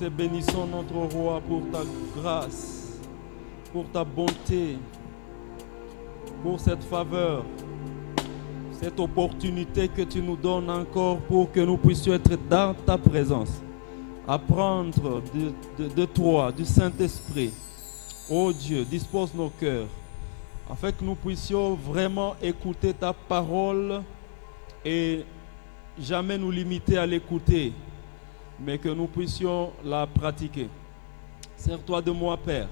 te bénissons, notre roi, pour ta grâce, pour ta bonté, pour cette faveur, cette opportunité que tu nous donnes encore pour que nous puissions être dans ta présence, apprendre de toi, du Saint-Esprit. Oh Dieu, dispose nos cœurs, afin que nous puissions vraiment écouter ta parole et jamais nous limiter à l'écouter, mais que nous puissions la pratiquer. Sers-toi de moi, Père,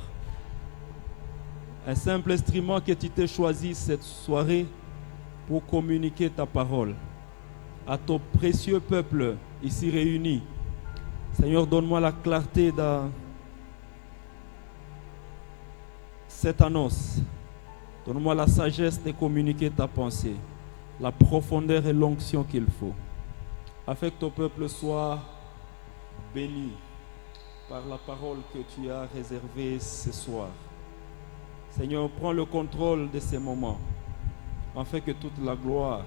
un simple instrument que tu t'es choisi cette soirée pour communiquer ta parole à ton précieux peuple ici réuni. Seigneur, donne-moi la clarté dans cette annonce. Donne-moi la sagesse de communiquer ta pensée, la profondeur et l'onction qu'il faut, afin que ton peuple soit béni par la parole que tu as réservée ce soir. Seigneur, prends le contrôle de ces moments, afin que toute la gloire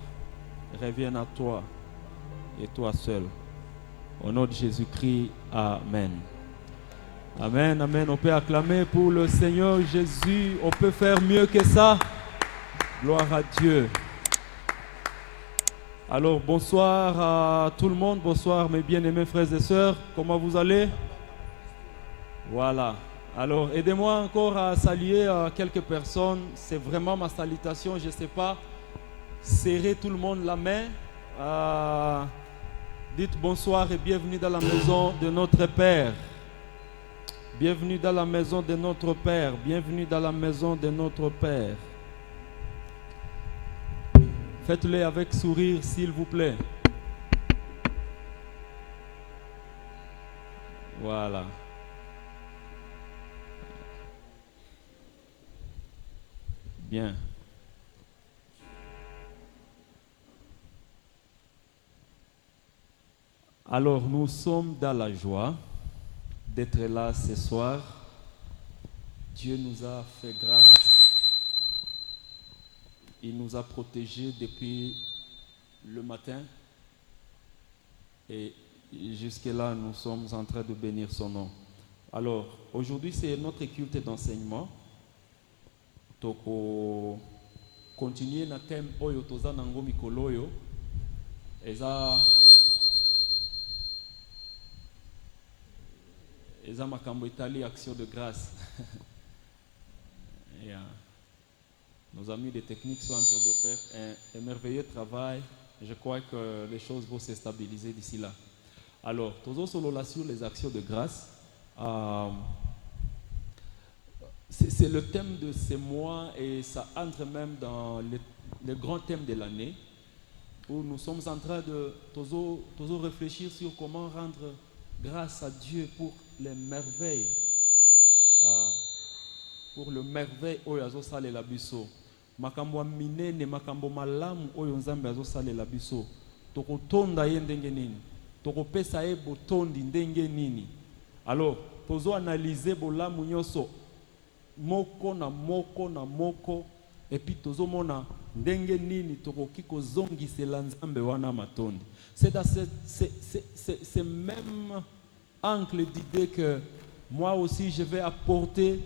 revienne à toi et toi seul. Au nom de Jésus-Christ, Amen. Amen, amen. On peut acclamer pour le Seigneur Jésus. On peut faire mieux que ça. Gloire à Dieu. Alors, bonsoir à tout le monde. Bonsoir mes bien-aimés frères et sœurs. Comment vous allez? Voilà. Alors, aidez-moi encore à saluer quelques personnes. C'est vraiment ma salutation. Je ne sais pas. Serrez tout le monde la main. Dites bonsoir et bienvenue dans la maison de notre Père. Bienvenue dans la maison de notre Père. Bienvenue dans la maison de notre Père. Faites-le avec sourire, s'il vous plaît. Voilà. Bien. Alors, nous sommes dans la joie d'être là ce soir. Dieu nous a fait grâce. Il nous a protégés depuis le matin. Et jusque-là, nous sommes en train de bénir son nom. Alors, aujourd'hui, c'est notre culte d'enseignement. Donc, continuer na thème oyo toza nango mikolo oyo. Eza makambo etali action de grâce. Et, nos amis des techniques sont en train de faire un merveilleux travail. Je crois que les choses vont se stabiliser d'ici là. Alors, toujours sur les actions de grâce. C'est le thème de ces mois et ça entre même dans le grand thème de l'année où nous sommes en train de toujours réfléchir sur comment rendre grâce à Dieu pour les merveilles, pour le merveille oyo azosalela biso. Makambo minene, makambo malamu oyo nzambe azosalela biso. Tokotonda ye ndenge nini? Tokopesa ye botondi ndenge nini? Alors, tozo analyser bolamu nyonso moko na moko et puis tozomona ndenge nini tokoki kozongisela nzambe wana matondi. C'est dans ce même angle d'idée que moi aussi je vais apporter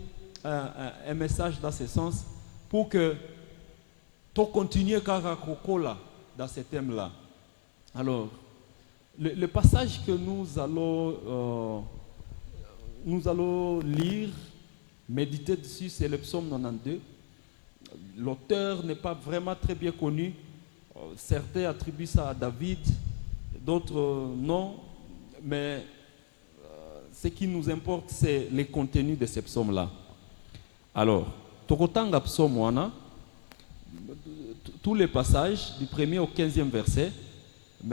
un message dans ce sens pour que tu continues Karakokola dans ce thème-là. Alors, le passage que nous allons lire, méditer dessus, c'est le psaume 92. L'auteur n'est pas vraiment très bien connu. Certains attribuent ça à David, d'autres non. Mais ce qui nous importe, c'est les contenus de ces psaumes-là. Alors, Tokotanga psaume wana, tous les passages, du 1er au 15e verset,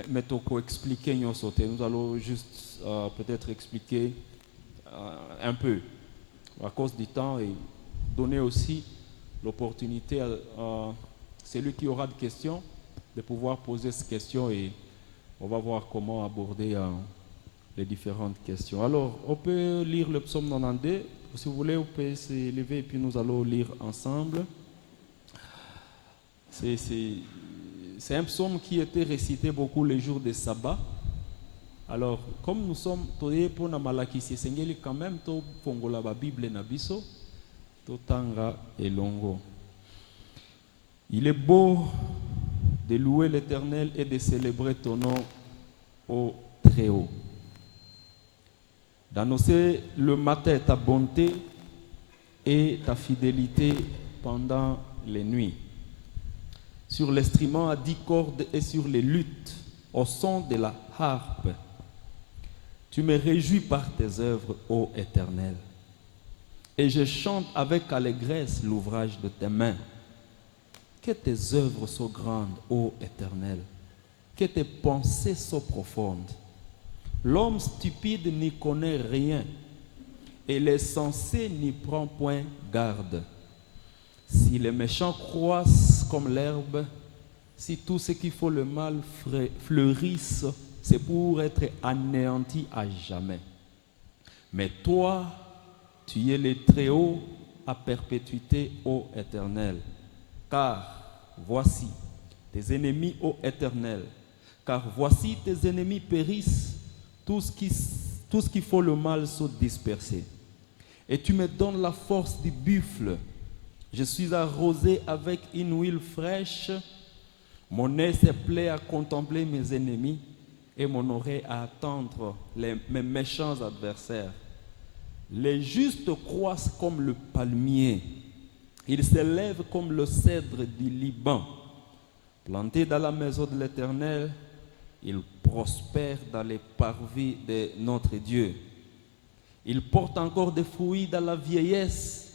mais Toko expliquer nous allons juste peut-être expliquer un peu à cause du temps et donner aussi l'opportunité à celui qui aura des questions de pouvoir poser ces questions et on va voir comment aborder les différentes questions. Alors, on peut lire le psaume 92. Si vous voulez, vous pouvez se lever et puis nous allons lire ensemble. C'est un psaume qui était récité beaucoup les jours de sabbat. Alors, comme nous sommes toye pour na malakisi sengeli quand même to fongola ba Bible na biso to tanga elongo. Il est beau de louer l'Éternel et de célébrer ton nom au Très-Haut. D'annoncer le matin ta bonté et ta fidélité pendant les nuits. Sur l'instrument à 10 cordes et sur les luttes, au son de la harpe. Tu me réjouis par tes œuvres, ô Éternel. Et je chante avec allégresse l'ouvrage de tes mains. Que tes œuvres soient grandes, ô Éternel. Que tes pensées soient profondes. L'homme stupide n'y connaît rien, et les sensés n'y prend point garde. Si les méchants croissent comme l'herbe, si tout ce qui faut le mal fleurissent, c'est pour être anéanti à jamais. Mais toi, tu es le Très-Haut à perpétuité, ô Éternel. Car voici tes ennemis, ô Éternel. Car voici tes ennemis périssent, tous qui font le mal sont dispersés. Et tu me donnes la force du buffle. Je suis arrosé avec une huile fraîche. Mon nez se plaît à contempler mes ennemis et mon oreille à attendre mes méchants adversaires. Les justes croissent comme le palmier. Ils s'élèvent comme le cèdre du Liban. Plantés dans la maison de l'Éternel, ils prospèrent dans les parvis de notre Dieu. Ils portent encore des fruits dans la vieillesse.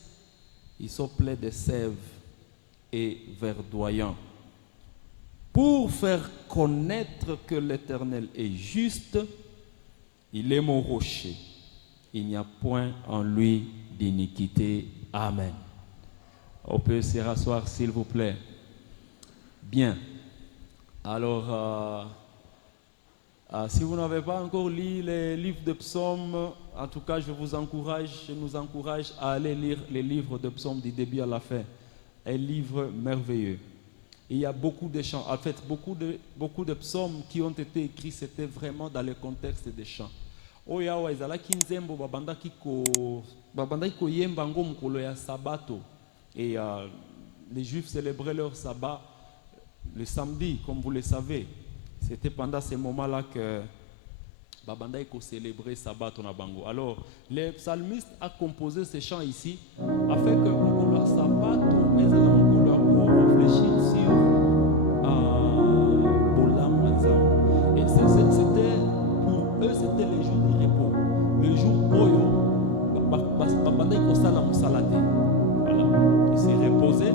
Ils sont pleins de sève et verdoyants. Pour faire connaître que l'Éternel est juste, il est mon rocher. Il n'y a point en lui d'iniquité. Amen. On peut se rasseoir, s'il vous plaît. Bien. Alors, si vous n'avez pas encore lu les livres de psaumes, en tout cas, je nous encourage à aller lire les livres de psaumes du début à la fin. Un livre merveilleux. Il y a beaucoup de chants. En fait, beaucoup de psaumes qui ont été écrits, c'était vraiment dans le contexte des chants. Oyawa ezala kinzembo babandaki ko yemba ngo mukolo ya sabato. Et les Juifs célébraient leur sabbat le samedi, comme vous le savez. C'était pendant ces moments-là que babanda ko célébrer sabbat na bango. Alors, le psalmiste a composé ces chants ici afin que mukolo ya sabato ezala mukolo pour réfléchir sur et c'était pour eux, c'était le jour du repos, le jour oyo babanda ko sala musalate. Voilà, ils se reposaient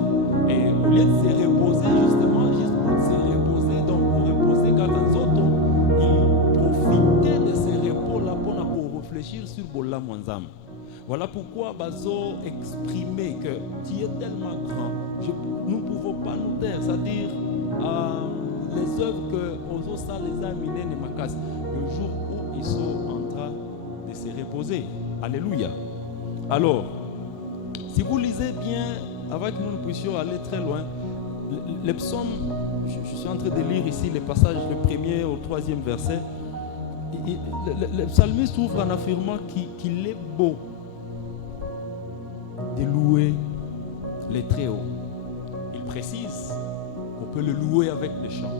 et au lieu de se reposer justement juste pour se reposer, donc pour reposer quand les autres ils profitaient de ce repos là pour réfléchir sur bola mwanzam. Voilà pourquoi Bazo exprimait que tu es tellement grand, nous ne pouvons pas nous taire, c'est-à-dire les œuvres que Ozosa les a minées ne macassent. Le jour où ils sont en train de se reposer. Alléluia. Alors, si vous lisez bien, avec nous, nous puissions aller très loin. Les psaumes, je suis en train de lire ici les passages du 1er au 3e verset. Le psalmiste ouvre en affirmant qu'il est beau de louer les Très-Hauts. Il précise qu'on peut le louer avec les chants.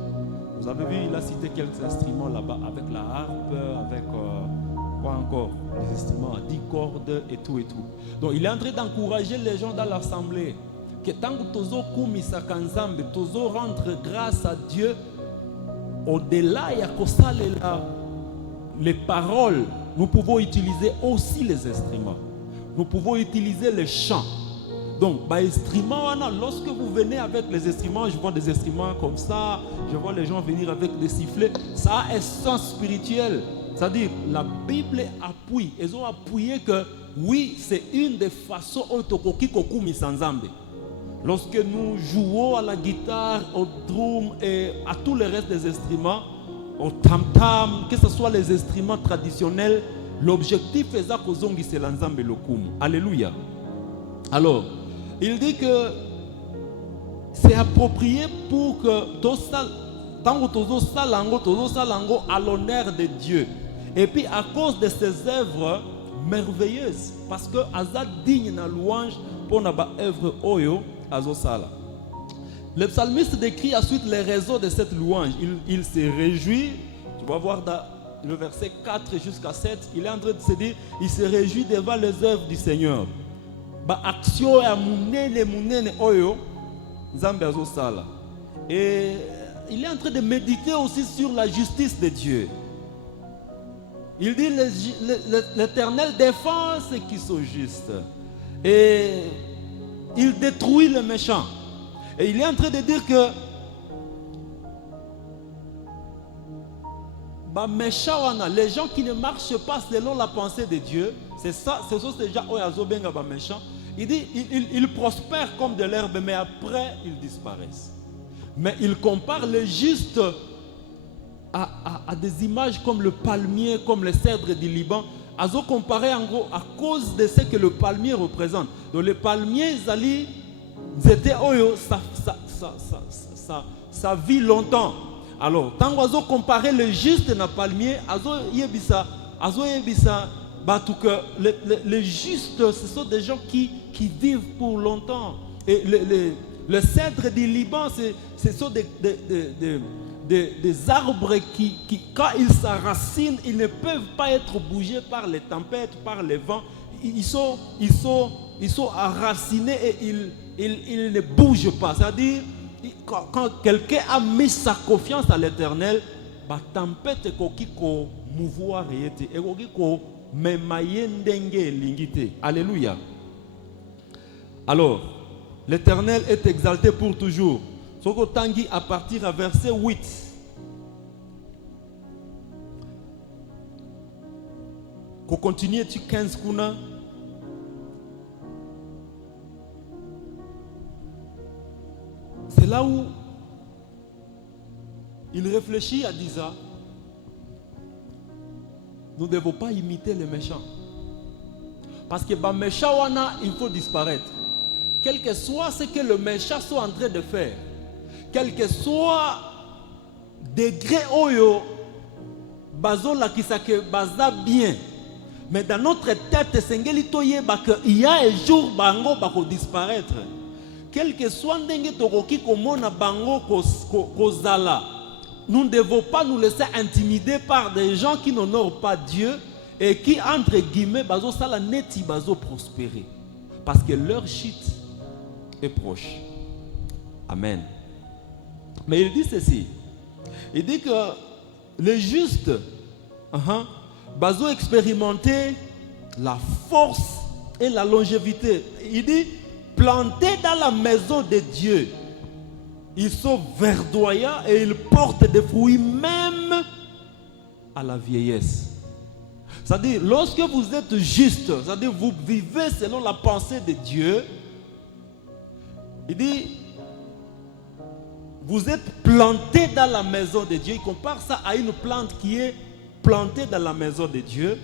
Vous avez vu, il a cité quelques instruments là-bas, avec la harpe, avec quoi encore, les instruments à 10 cordes et tout et tout. Donc il est en train d'encourager les gens dans l'assemblée que tant que tozo kumisa kanzambe, tozo rendre grâce à Dieu, au-delà il y a les paroles, nous pouvons utiliser aussi les instruments. Nous pouvons utiliser les chants. Donc, lorsque vous venez avec les instruments, je vois des instruments comme ça, je vois les gens venir avec des sifflets, ça a un sens spirituel. C'est-à-dire, la Bible appuie, ils ont appuyé que oui, c'est une des façons autokoki kokumi sanzambe. Lorsque nous jouons à la guitare, au drum et à tous les restes des instruments, au tam-tam, que ce soit les instruments traditionnels, l'objectif est que c'est l'ensemble lokum. Alléluia. Alors, il dit que c'est approprié pour que tant que salango à l'honneur de Dieu. Et puis à cause de ses œuvres merveilleuses, parce que Aza digne na louange pour na ba œuvre oyo azosala. Le psalmiste décrit ensuite les raisons de cette louange. Il se réjouit, tu vas voir dans le verset 4 jusqu'à 7, il est en train de se dire, il se réjouit devant les œuvres du Seigneur. Ba action ya munene oyo Nzambe azosala. Et il est en train de méditer aussi sur la justice de Dieu. Il dit l'Éternel défend ceux qui sont justes et il détruit les méchants. Et il est en train de dire que les gens qui ne marchent pas selon la pensée de Dieu, c'est ça, ce sont ces gens qui méchants. Il dit ils prospèrent comme de l'herbe, mais après ils disparaissent. Mais il compare les justes à des images comme le palmier, comme les cèdres du Liban. Azo comparé en gros à cause de ce que le palmier représente. Donc le palmier, ça vit longtemps. Alors, tant qu'on comparer le juste dans le palmier, les justes, ce sont des gens qui vivent pour longtemps. Et le cèdre du Liban, ce sont des arbres qui, quand ils s'enracinent, ils ne peuvent pas être bougés par les tempêtes, par les vents. Ils sont enracinés et ils ne bougent pas. C'est-à-dire, quand quelqu'un a mis sa confiance à l'Éternel, la tempête est mouvoir et alléluia. Alors, l'Éternel est exalté pour toujours. Soko Tangi à partir à verset 8. Qu'on continue tu 15 kuna. C'est là où il réfléchit à Disa. Nous ne devons pas imiter les méchants. Parce que les méchants, il faut disparaître. Quel que soit ce que le méchant soit en train de faire, quel que soit degré oyo, bazo la kisake baza bien. Mais dans notre tête, il y a un jour bango bako disparaître. Quel que soit ndenge tokoki komona bango kozala, nous ne devons pas nous laisser intimider par des gens qui n'honorent pas Dieu et qui, entre guillemets, bazo sala neti bazo prospérer. Parce que leur chute est proche. Amen. Mais il dit ceci. Il dit que les justes bazo expérimenter la force et la longévité. Il dit plantés dans la maison de Dieu, ils sont verdoyants et ils portent des fruits même à la vieillesse. C'est-à-dire, lorsque vous êtes juste, c'est-à-dire vous vivez selon la pensée de Dieu, il dit, vous êtes plantés dans la maison de Dieu. Il compare ça à une plante qui est plantée dans la maison de Dieu.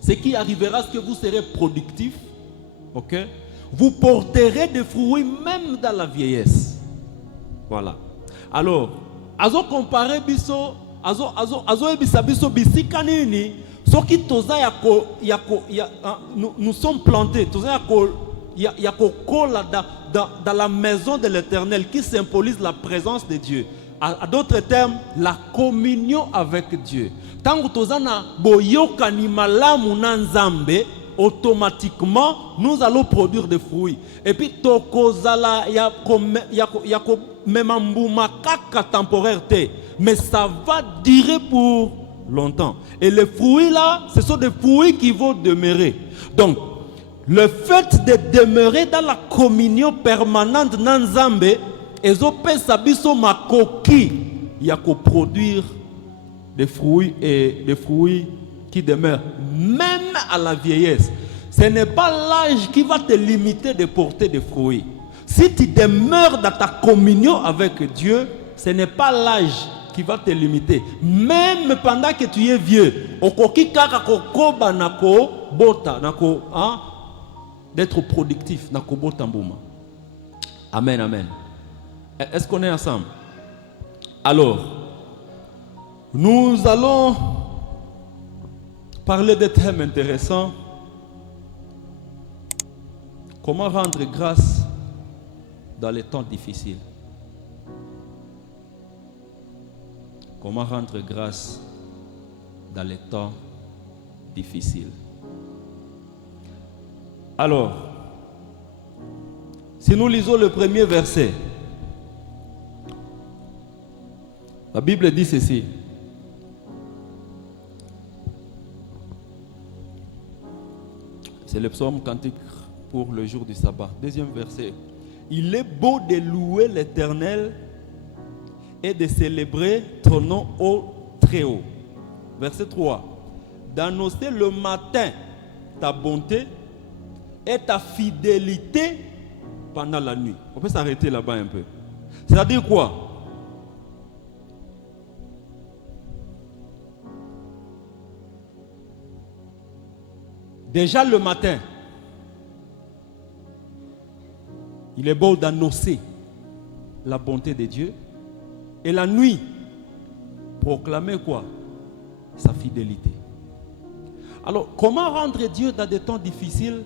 Ce qui arrivera, c'est que vous serez productif. Ok? Vous porterez des fruits même dans la vieillesse. Voilà. Alors, azo comparer biso, azo ebisa biso bisika nini, soki toza nous sommes plantés, toza yako kola dans la maison de l'Éternel qui symbolise la présence de Dieu. À d'autres termes, la communion avec Dieu. Tant que toza na boyoka ni malamu na Nzambe, automatiquement, nous allons produire des fruits. Et puis, tokozala yako memambuma kaka temporaire te, mais ça va durer pour longtemps. Et les fruits là, ce sont des fruits qui vont demeurer. Donc, le fait de demeurer dans la communion permanente nanzambe, ezopesa biso makoki yako produire des fruits et des fruits qui demeure même à la vieillesse. Ce n'est pas l'âge qui va te limiter de porter des fruits. Si tu demeures dans ta communion avec Dieu, ce n'est pas l'âge qui va te limiter. Même pendant que tu es vieux, d'être productif. Amen, amen. Est-ce qu'on est ensemble? Alors, nous allons parler de thèmes intéressants. Comment rendre grâce dans les temps difficiles? Comment rendre grâce dans les temps difficiles? Alors, si nous lisons le premier verset, la Bible dit ceci. C'est le psaume cantique pour le jour du sabbat. Deuxième verset. Il est beau de louer l'Éternel et de célébrer ton nom au Très-Haut. Verset 3. D'annoncer le matin ta bonté et ta fidélité pendant la nuit. On peut s'arrêter là-bas un peu. C'est-à-dire quoi? Déjà le matin, il est beau d'annoncer la bonté de Dieu. Et la nuit, proclamer quoi? Sa fidélité. Alors, comment rendre Dieu dans des temps difficiles?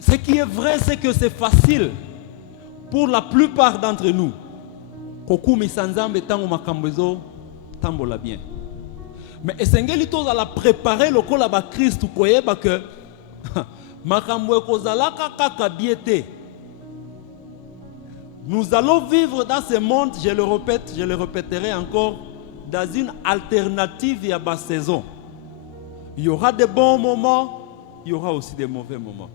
Ce qui est vrai, c'est que c'est facile pour la plupart d'entre nous. Kokumi sanzambe tango makambezo tambola bien. Mais esengeli toza la préparer le kola ba Christ koyeba que makambo kozalaka kaka biete. Nous allons vivre dans ce monde, je le répète, je le répéterai encore, dans une alternative à ma saison. Il y aura des bons moments, il y aura aussi des mauvais moments.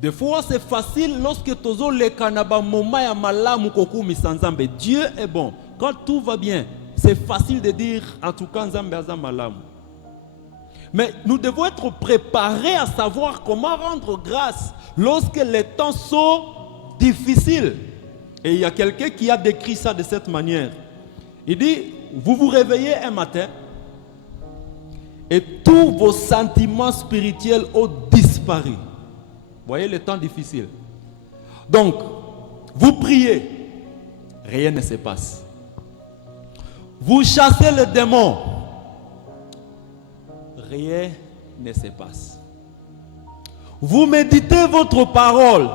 Des fois, c'est facile lorsque tozo le kanaba moma ya malamu kokumi sanzambe. Dieu est bon. Quand tout va bien, c'est facile de dire en tout cas nzambe aza malamu. Mais nous devons être préparés à savoir comment rendre grâce lorsque les temps sont difficiles. Et il y a quelqu'un qui a décrit ça de cette manière. Il dit, vous vous réveillez un matin et tous vos sentiments spirituels ont disparu. Vous voyez les temps difficiles. Donc, vous priez, rien ne se passe. Vous chassez le démon, rien ne se passe. Vous méditez votre parole,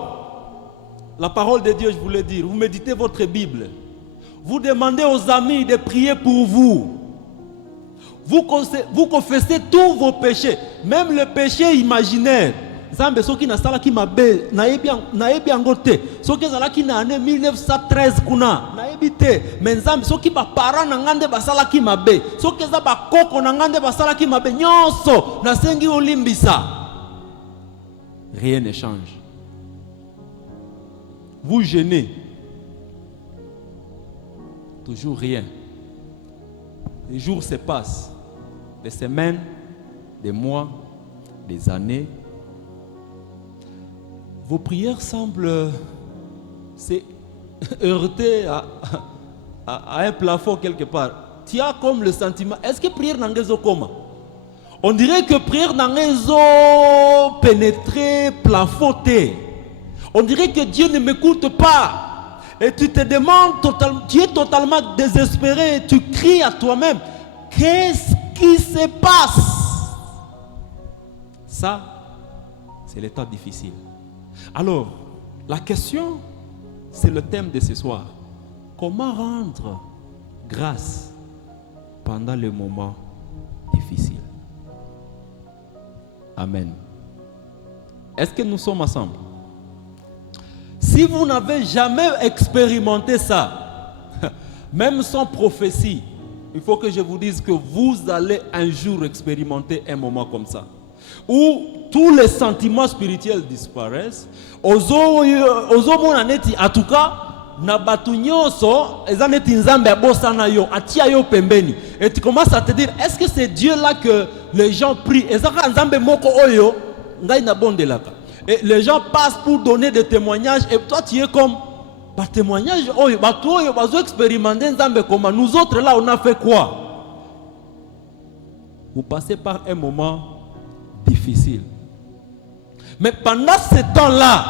la parole de Dieu, je voulais dire. Vous méditez votre Bible. Vous demandez aux amis de prier pour vous. Vous confessez tous vos péchés, même le péché imaginaire. Zambe soki na sala ki mabe na ebi angote soki zala ki na année 1913 kuna na ebi te mais Zambe soki ba parents na ngande basala ki mabe soki za ba koko na ngande basala ki mabe nyonso na sengi olimbisa. Rien ne change. Vous jeûnez, toujours rien. Les jours se passent, des semaines, des mois, des années. Vos prières semblent se heurter à un plafond quelque part. Tu as comme le sentiment, est-ce que prière n'angezo comment? On dirait que prière n'angezo pénétrer, plafonner. On dirait que Dieu ne m'écoute pas. Et tu te demandes, tu es totalement désespéré. Et tu cries à toi-même, qu'est-ce qui se passe? Ça, c'est l'état difficile. Alors, la question, c'est le thème de ce soir. Comment rendre grâce pendant les moments difficiles? Amen. Est-ce que nous sommes ensemble? Si vous n'avez jamais expérimenté ça, même sans prophétie, il faut que je vous dise que vous allez un jour expérimenter un moment comme ça, où tous les sentiments spirituels disparaissent. En tout cas, na batu nyonso ezaneti nzambe abosana yo atia yo pembeni. Et tu commences à te dire, est-ce que c'est Dieu là que les gens prient? Ezaka nzambe moko oyo ngai na bondelaka. Et les gens passent pour donner des témoignages et toi tu es comme bah témoignage oyo batu oyo bazo expérimenter nzambe comment? Nous autres là on a fait quoi? Vous passez par un moment difficile. Mais pendant ce temps-là,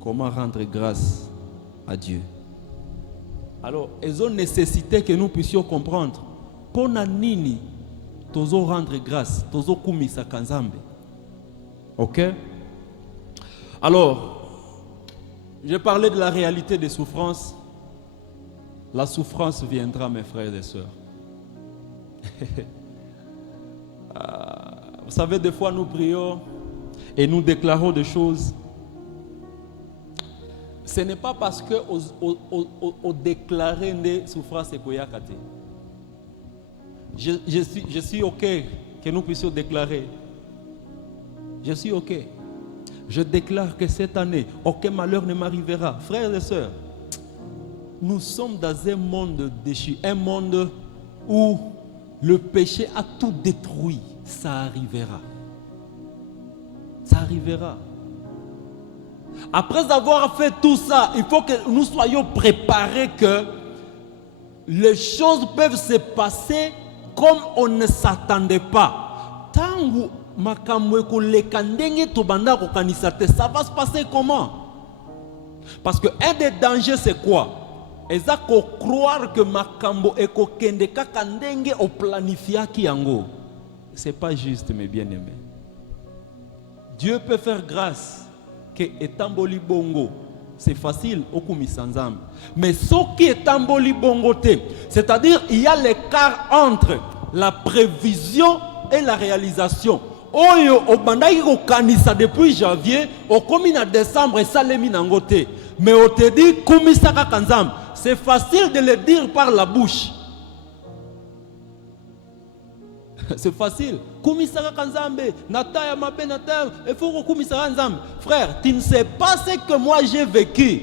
comment rendre grâce à Dieu? Alors, ils ont nécessité que nous puissions comprendre. Pona nini, tozo rendre grâce, tozo kumisa kanzambe. Ok? Alors, j'ai parlé de la réalité des souffrances. La souffrance viendra, mes frères et sœurs. Vous savez, des fois nous prions et nous déclarons des choses. Ce n'est pas parce que on déclarer des souffrances et koyakate. Je suis ok que nous puissions déclarer. Je suis ok. Je déclare que cette année, aucun malheur ne m'arrivera. Frères et sœurs, nous sommes dans un monde déchu, un monde où le péché a tout détruit. Ça arrivera. Ça arrivera. Après avoir fait tout ça, il faut que nous soyons préparés que les choses peuvent se passer comme on ne s'attendait pas. Tant ça va se passer comment? Parce que un des dangers c'est quoi? Eza ko croire que makambo eko kende kaka ndenge o planifia ki yango. C'est pas juste, mes bien-aimés. Dieu peut faire grâce que etamboli bongo. C'est facile au kumisanzam. Mais ce qui est tamboli bongo te, c'est-à-dire il y a l'écart entre la prévision et la réalisation. Oyo obandaki ko kanisa depuis janvier, au komi na décembre et ça lemi nangote. Mais on te dit kumisaka kanzam. C'est facile de le dire par la bouche. C'est facile. Kumisaka kanzambe, nataya mabe nataya, il faut que kumisaka kanzambe. Frère, tu ne sais pas ce que moi j'ai vécu.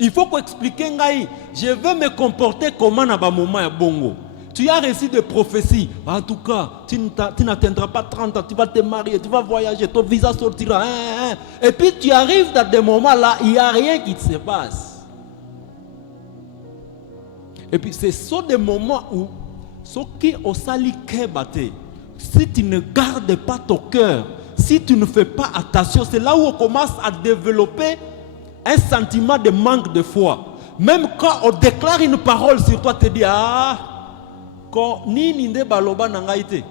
Il faut qu'on explique ngai, je vais me comporter comment na ba moment ya bongo. Tu as reçu des prophéties. En tout cas, tu n'atteindras pas 30 ans, tu vas te marier, tu vas voyager, ton visa sortira. Et puis tu arrives dans des moments là, il n'y a rien qui se passe. Et puis ce sont des moments où, ce qui au sali kebate, si tu ne gardes pas ton cœur, si tu ne fais pas attention, c'est là où on commence à développer un sentiment de manque de foi. Même quand on déclare une parole sur toi, tu te dis, ah, quand ni ninde baloba nangaite.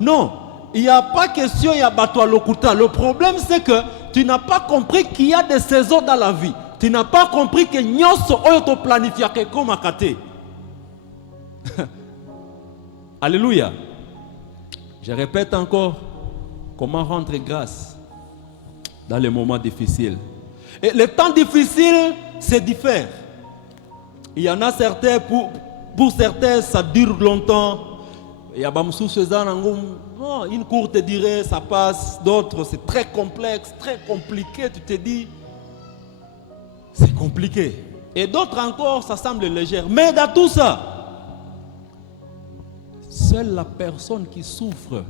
Non, il n'y a pas question, il y a bateau lokuta. Le problème c'est que tu n'as pas compris qu'il y a des saisons dans la vie. Tu n'as pas compris que nyonso oyo to planifia ke koma kate. Alléluia. Je répète encore, comment rendre grâce dans les moments difficiles. Et les temps difficiles, c'est différent. Il y en a certains, pour certains, ça dure longtemps. Il y a une courte durée, ça passe. D'autres, c'est très complexe, très compliqué. Tu te dis, c'est compliqué. Et d'autres encore, ça semble léger. Mais dans tout ça, seule la personne qui souffre,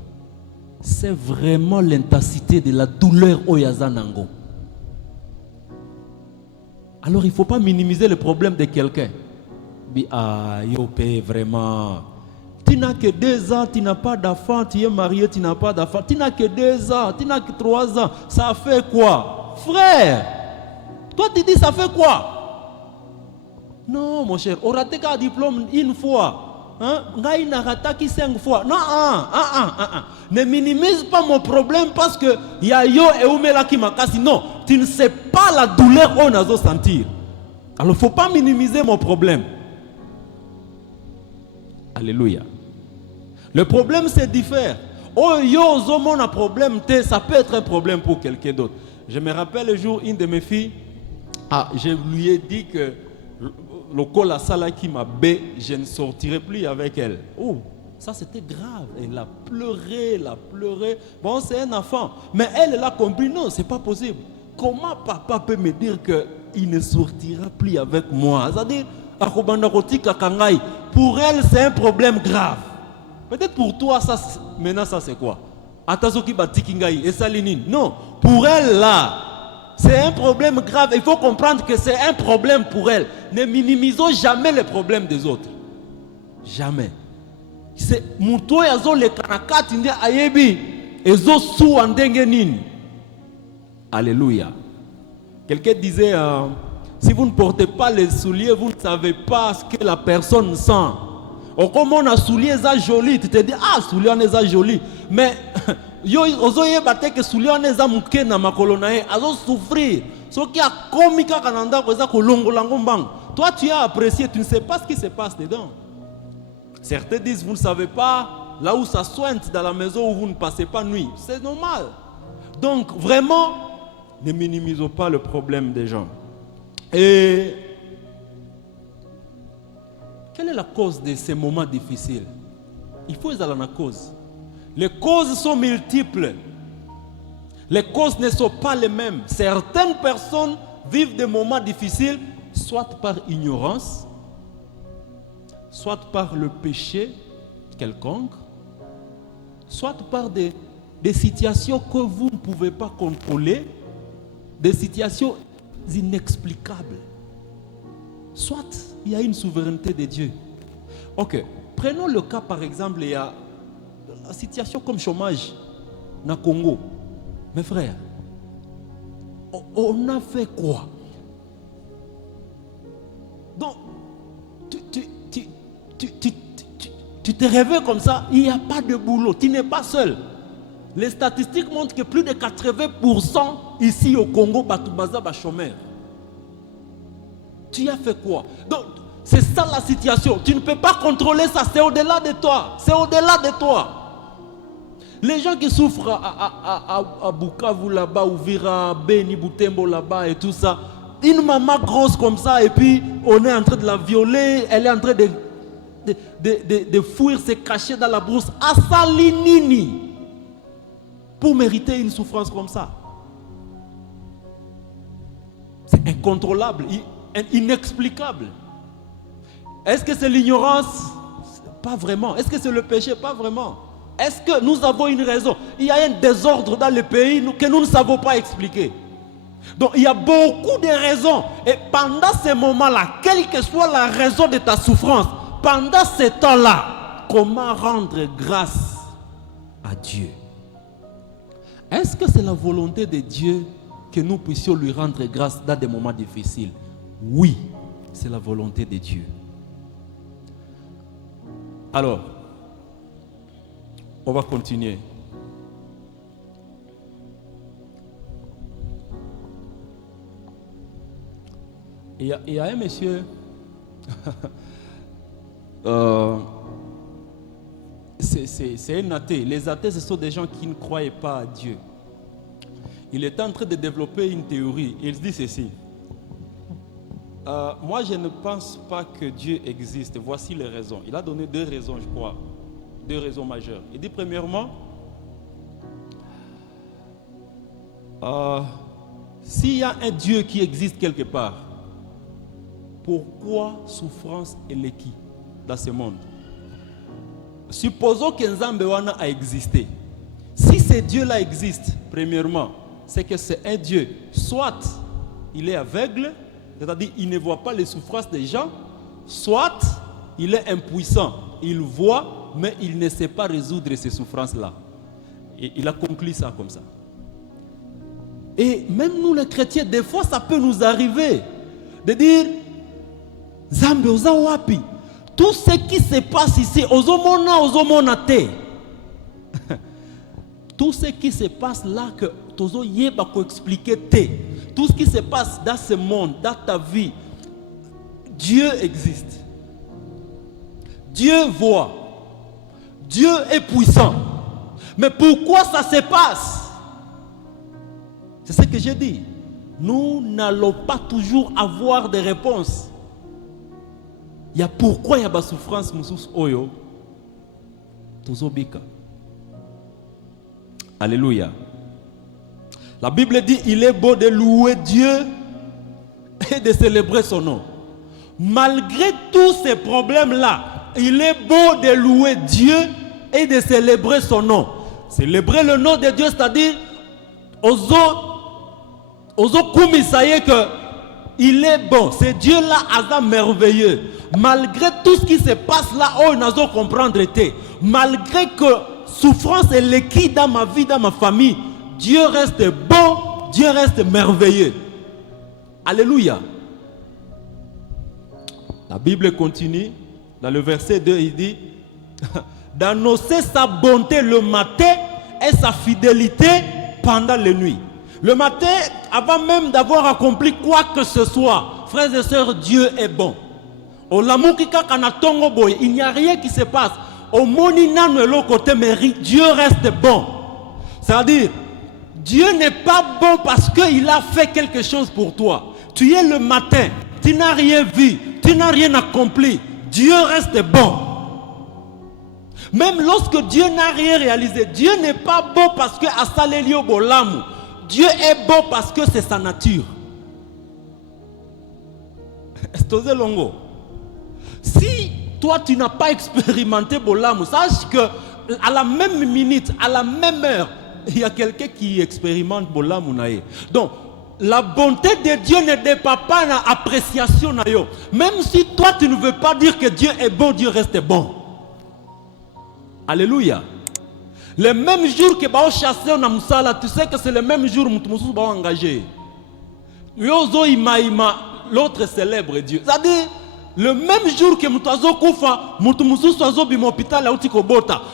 c'est vraiment l'intensité de la douleur Oyazanango. Alors il ne faut pas minimiser le problème de quelqu'un. Ah, Yopé, vraiment. Tu n'as que 2 ans, tu n'as pas d'enfant, tu es marié, tu n'as pas d'enfant. Tu n'as que 2 ans, tu n'as que 3 ans. Ça fait quoi? Frère, toi tu dis ça fait quoi? Non mon cher, on rate qu'un diplôme une fois. Ngai na rataki 5 fois. Non, ne minimise pas mon problème parce que y a yo et umela qui makasi. Non, tu ne sais pas la douleur qu'on a sentir. Alors il ne faut pas minimiser mon problème. Alléluia. Le problème c'est différent. Oh yo zomo na problème, ça peut être un problème pour quelqu'un d'autre. Je me rappelle le jour une de mes filles, je lui ai dit que le col à Salah qui m'a bé, je ne sortirai plus avec elle. Oh, ça c'était grave. Elle a pleuré. Bon, c'est un enfant. Mais elle a compris, non, c'est pas possible. Comment papa peut me dire qu'il ne sortira plus avec moi? C'est-à-dire, pour elle, c'est un problème grave. Peut-être pour toi, ça, maintenant, ça c'est quoi? Non, pour elle là, c'est un problème grave. Il faut comprendre que c'est un problème pour elle. Ne minimisons jamais les problèmes des autres. Jamais. C'est muto yazo le karakati ndi ayebi ezo su andenge nini. Alléluia. Quelqu'un disait Si vous ne portez pas les souliers, vous ne savez pas ce que la personne sent. Ou comme on a souliers ça joli, tu te dis ah souliers on est ça joli, mais yo ozoye bate que souliers on est ça muke na makolo na ye, azo souffrir. Ce qui a komika kananda ko za kolongo langombang. Toi tu as apprécié, tu ne sais pas ce qui se passe dedans. Certains disent vous ne savez pas là où ça sointe dans la maison où vous ne passez pas nuit. C'est normal. Donc vraiment ne minimisons pas le problème des gens. Et quelle est la cause de ces moments difficiles? Il faut aller la cause. Les causes sont multiples. Les causes ne sont pas les mêmes. Certaines personnes vivent des moments difficiles, soit par ignorance, soit par le péché quelconque, soit par des situations que vous ne pouvez pas contrôler, des situations inexplicables. Soit il y a une souveraineté de Dieu. Ok, prenons le cas par exemple, il y a la situation comme chômage dans le Congo. Mes frères, on a fait quoi? Donc, tu te réveilles comme ça, il n'y a pas de boulot, tu n'es pas seul. Les statistiques montrent que plus de 80% ici au Congo, Batoubaza, chômeur. Tu as fait quoi? Donc, c'est ça la situation. Tu ne peux pas contrôler ça, c'est au-delà de toi. C'est au-delà de toi. Les gens qui souffrent à Bukavu là-bas, ou Vira, Beni, Butembo là-bas et tout ça, une maman grosse comme ça, et puis on est en train de la violer, elle est en train de fuir, se cacher dans la brousse, à Salinini, pour mériter une souffrance comme ça. C'est incontrôlable, inexplicable. Est-ce que c'est l'ignorance? Pas vraiment. Est-ce que c'est le péché? Pas vraiment. Est-ce que nous avons une raison? Il y a un désordre dans le pays que nous ne savons pas expliquer. Donc il y a beaucoup de raisons. Et pendant ces moments-là, quelle que soit la raison de ta souffrance, pendant ce temps-là, comment rendre grâce à Dieu? Est-ce que c'est la volonté de Dieu que nous puissions lui rendre grâce dans des moments difficiles? Oui, c'est la volonté de Dieu. Alors, on va continuer. Il y a un monsieur, c'est un athée. Les athées, ce sont des gens qui ne croyaient pas à Dieu. Il est en train de développer une théorie. Il dit ceci. Moi, je ne pense pas que Dieu existe. Voici les raisons. Il a donné 2 raisons, je crois. 2 raisons majeures. Il dit premièrement, s'il y a un Dieu qui existe quelque part, pourquoi souffrance et l'équité dans ce monde? Supposons que Nzambe a existé. Si ce Dieu-là existe, premièrement, c'est que c'est un Dieu, soit il est aveugle, c'est-à-dire il ne voit pas les souffrances des gens, soit il est impuissant, il voit, mais il ne sait pas résoudre ces souffrances-là. Et il a conclu ça comme ça. Et même nous les chrétiens, des fois ça peut nous arriver de dire Zambe oza wapi, tout ce qui se passe ici, ozomona te. Tout ce qui se passe là que tozo yeba ko expliquer te. Tout ce qui se passe dans ce monde, dans ta vie, Dieu existe. Dieu voit. Dieu est puissant. Mais pourquoi ça se passe? C'est ce que j'ai dit. Nous n'allons pas toujours avoir des réponses. Il y a pourquoi il y a des souffrances musus oyo. Tozobika. Alléluia. La Bible dit il est beau de louer Dieu et de célébrer son nom. Malgré tous ces problèmes-là, il est beau de louer Dieu et de célébrer son nom. Célébrer le nom de Dieu, c'est-à-dire ozo kumisaye que il est bon. C'est Dieu-là asa merveilleux. Malgré tout ce qui se passe là, on n'a pas comprendre été. Malgré que souffrance et l'équité dans ma vie, dans ma famille, Dieu reste bon, Dieu reste merveilleux. Alléluia. La Bible continue, dans le verset 2, il dit d'annoncer sa bonté le matin et sa fidélité pendant les nuits. Le matin, avant même d'avoir accompli quoi que ce soit, frères et sœurs, Dieu est bon. Il n'y a rien qui se passe. Au monina côté, mais Dieu reste bon. C'est-à-dire, Dieu n'est pas bon parce qu'il a fait quelque chose pour toi. Tu es le matin, tu n'as rien vu, tu n'as rien accompli. Dieu reste bon. Même lorsque Dieu n'a rien réalisé, Dieu n'est pas bon parce que Asalelio Bolamu. Dieu est bon parce que c'est sa nature. Si toi tu n'as pas expérimenté Bolamu, sache que à la même minute, à la même heure, il y a quelqu'un qui expérimente Bolamu nae. Donc la bonté de Dieu ne dépend pas de l'appréciation nayo. Même si toi tu ne veux pas dire que Dieu est bon, Dieu reste bon. Alléluia. Le même jour que tu chasser na musala, tu sais que c'est le même jour que tu vas engagé. L'autre célèbre Dieu. C'est-à-dire, le même jour que tu kufa,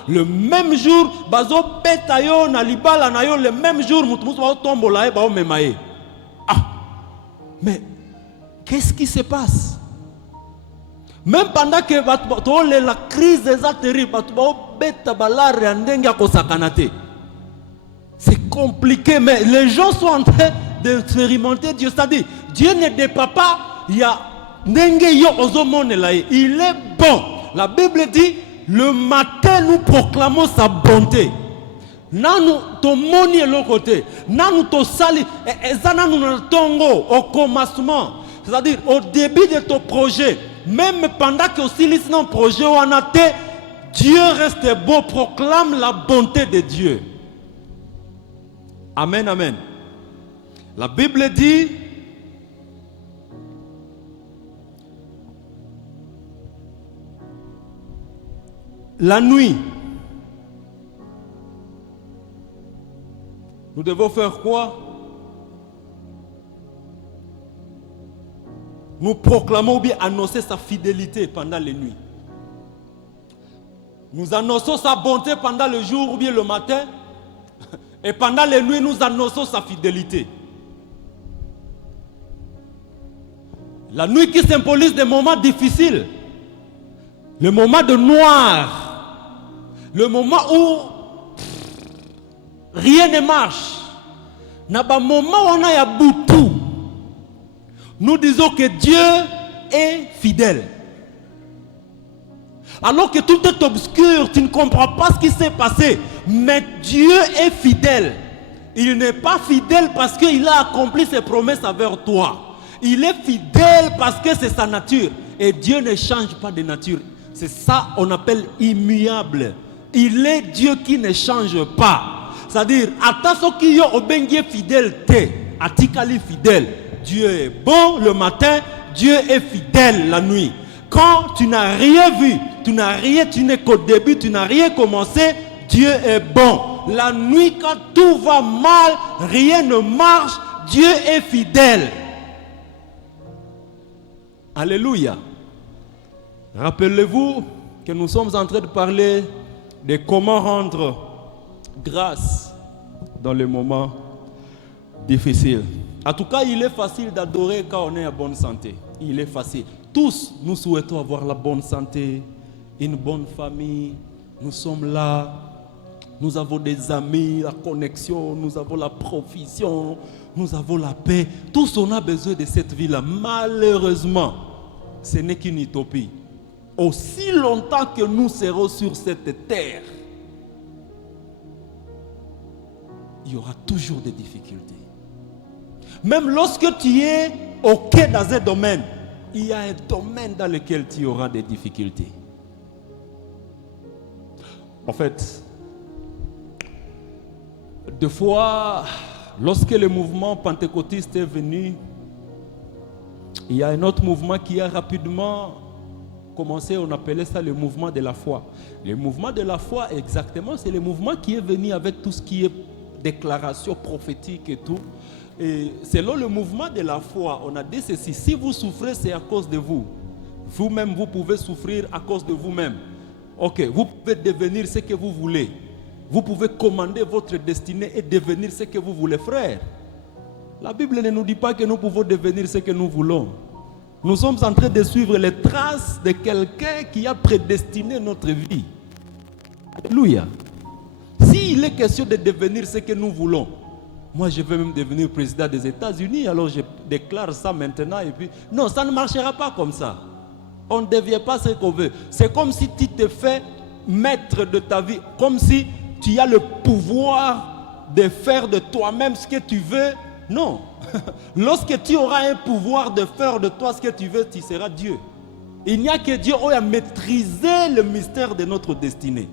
le même jour, bazo betayo na libala na yo, le même jour, tombola e ba memaye. Ah, mais qu'est-ce qui se passe? Même pendant que la crise est terrible, c'est compliqué, mais les gens sont en train d'expérimenter Dieu. C'est-à-dire, Dieu ne dépend pas, il y a il est bon. La Bible dit, le matin nous proclamons sa bonté. Nanu to moni et l'autre côté, nanu to sali, et zana nous tongo au commencement, c'est-à-dire au début de ton projet, même pendant que aussi le projet ou en athée, Dieu reste beau, proclame la bonté de Dieu. Amen, amen. La Bible dit, la nuit, nous devons faire quoi? Nous proclamons ou bien annoncer sa fidélité pendant les nuits. Nous annonçons sa bonté pendant le jour ou bien le matin. Et pendant les nuits, nous annonçons sa fidélité. La nuit qui symbolise des moments difficiles. Le moment de noir. Le moment où rien ne marche. N'a pas moment où on a boutou. Nous disons que Dieu est fidèle. Alors que tout est obscur, tu ne comprends pas ce qui s'est passé. Mais Dieu est fidèle. Il n'est pas fidèle parce qu'il a accompli ses promesses envers toi. Il est fidèle parce que c'est sa nature. Et Dieu ne change pas de nature. C'est ça qu'on appelle immuable. Il est Dieu qui ne change pas. C'est-à-dire, attention qui est obéi fidèle, atikali fidèle. Dieu est bon le matin, Dieu est fidèle la nuit. Quand tu n'as rien vu, tu n'es qu'au début, tu n'as rien commencé, Dieu est bon. La nuit, quand tout va mal, rien ne marche, Dieu est fidèle. Alléluia. Rappelez-vous que nous sommes en train de parler de comment rendre grâce dans les moments difficiles. En tout cas, il est facile d'adorer quand on est en bonne santé. Il est facile. Tous, nous souhaitons avoir la bonne santé, une bonne famille. Nous sommes là. Nous avons des amis, la connexion, nous avons la provision, nous avons la paix. Tous, on a besoin de cette vie-là. Malheureusement, ce n'est qu'une utopie. Aussi longtemps que nous serons sur cette terre, il y aura toujours des difficultés. Même lorsque tu es OK dans un domaine, il y a un domaine dans lequel tu auras des difficultés. En fait, des fois, lorsque le mouvement pentecôtiste est venu, il y a un autre mouvement qui a rapidement commencé, on appelait ça le mouvement de la foi. Le mouvement de la foi, exactement, c'est le mouvement qui est venu avec tout ce qui est déclaration prophétique et tout. Et selon le mouvement de la foi, on a dit ceci: si vous souffrez, c'est à cause de vous. Vous-même, vous pouvez souffrir à cause de vous-même. Ok, vous pouvez devenir ce que vous voulez. Vous pouvez commander votre destinée et devenir ce que vous voulez, frère. La Bible ne nous dit pas que nous pouvons devenir ce que nous voulons. Nous sommes en train de suivre les traces de quelqu'un qui a prédestiné notre vie. Alléluia. S'il est question de devenir ce que nous voulons, moi je veux même devenir président des États-Unis, alors je déclare ça maintenant et puis... Non, ça ne marchera pas comme ça. On ne devient pas ce qu'on veut. C'est comme si tu te fais maître de ta vie, comme si tu as le pouvoir de faire de toi-même ce que tu veux. Non. Lorsque tu auras un pouvoir de faire de toi ce que tu veux, tu seras Dieu. Il n'y a que Dieu qui a maîtrisé le mystère de notre destinée.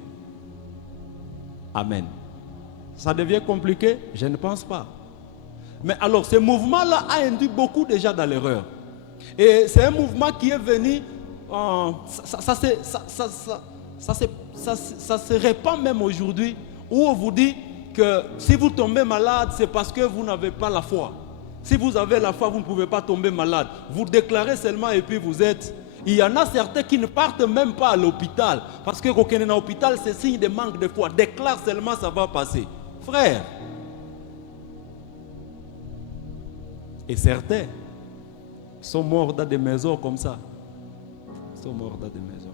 Amen. Ça devient compliqué? Je ne pense pas. Mais alors, ce mouvement-là a induit beaucoup déjà dans l'erreur. Et c'est un mouvement qui est venu, ça se répand même aujourd'hui, où on vous dit que si vous tombez malade, c'est parce que vous n'avez pas la foi. Si vous avez la foi, vous ne pouvez pas tomber malade. Vous déclarez seulement et puis vous êtes... Il y en a certains qui ne partent même pas à l'hôpital. Parce que quand on est à l'hôpital, c'est signe de manque de foi. Déclare seulement, ça va passer. Frère. Et certains sont morts dans des maisons comme ça. Ils sont morts dans des maisons.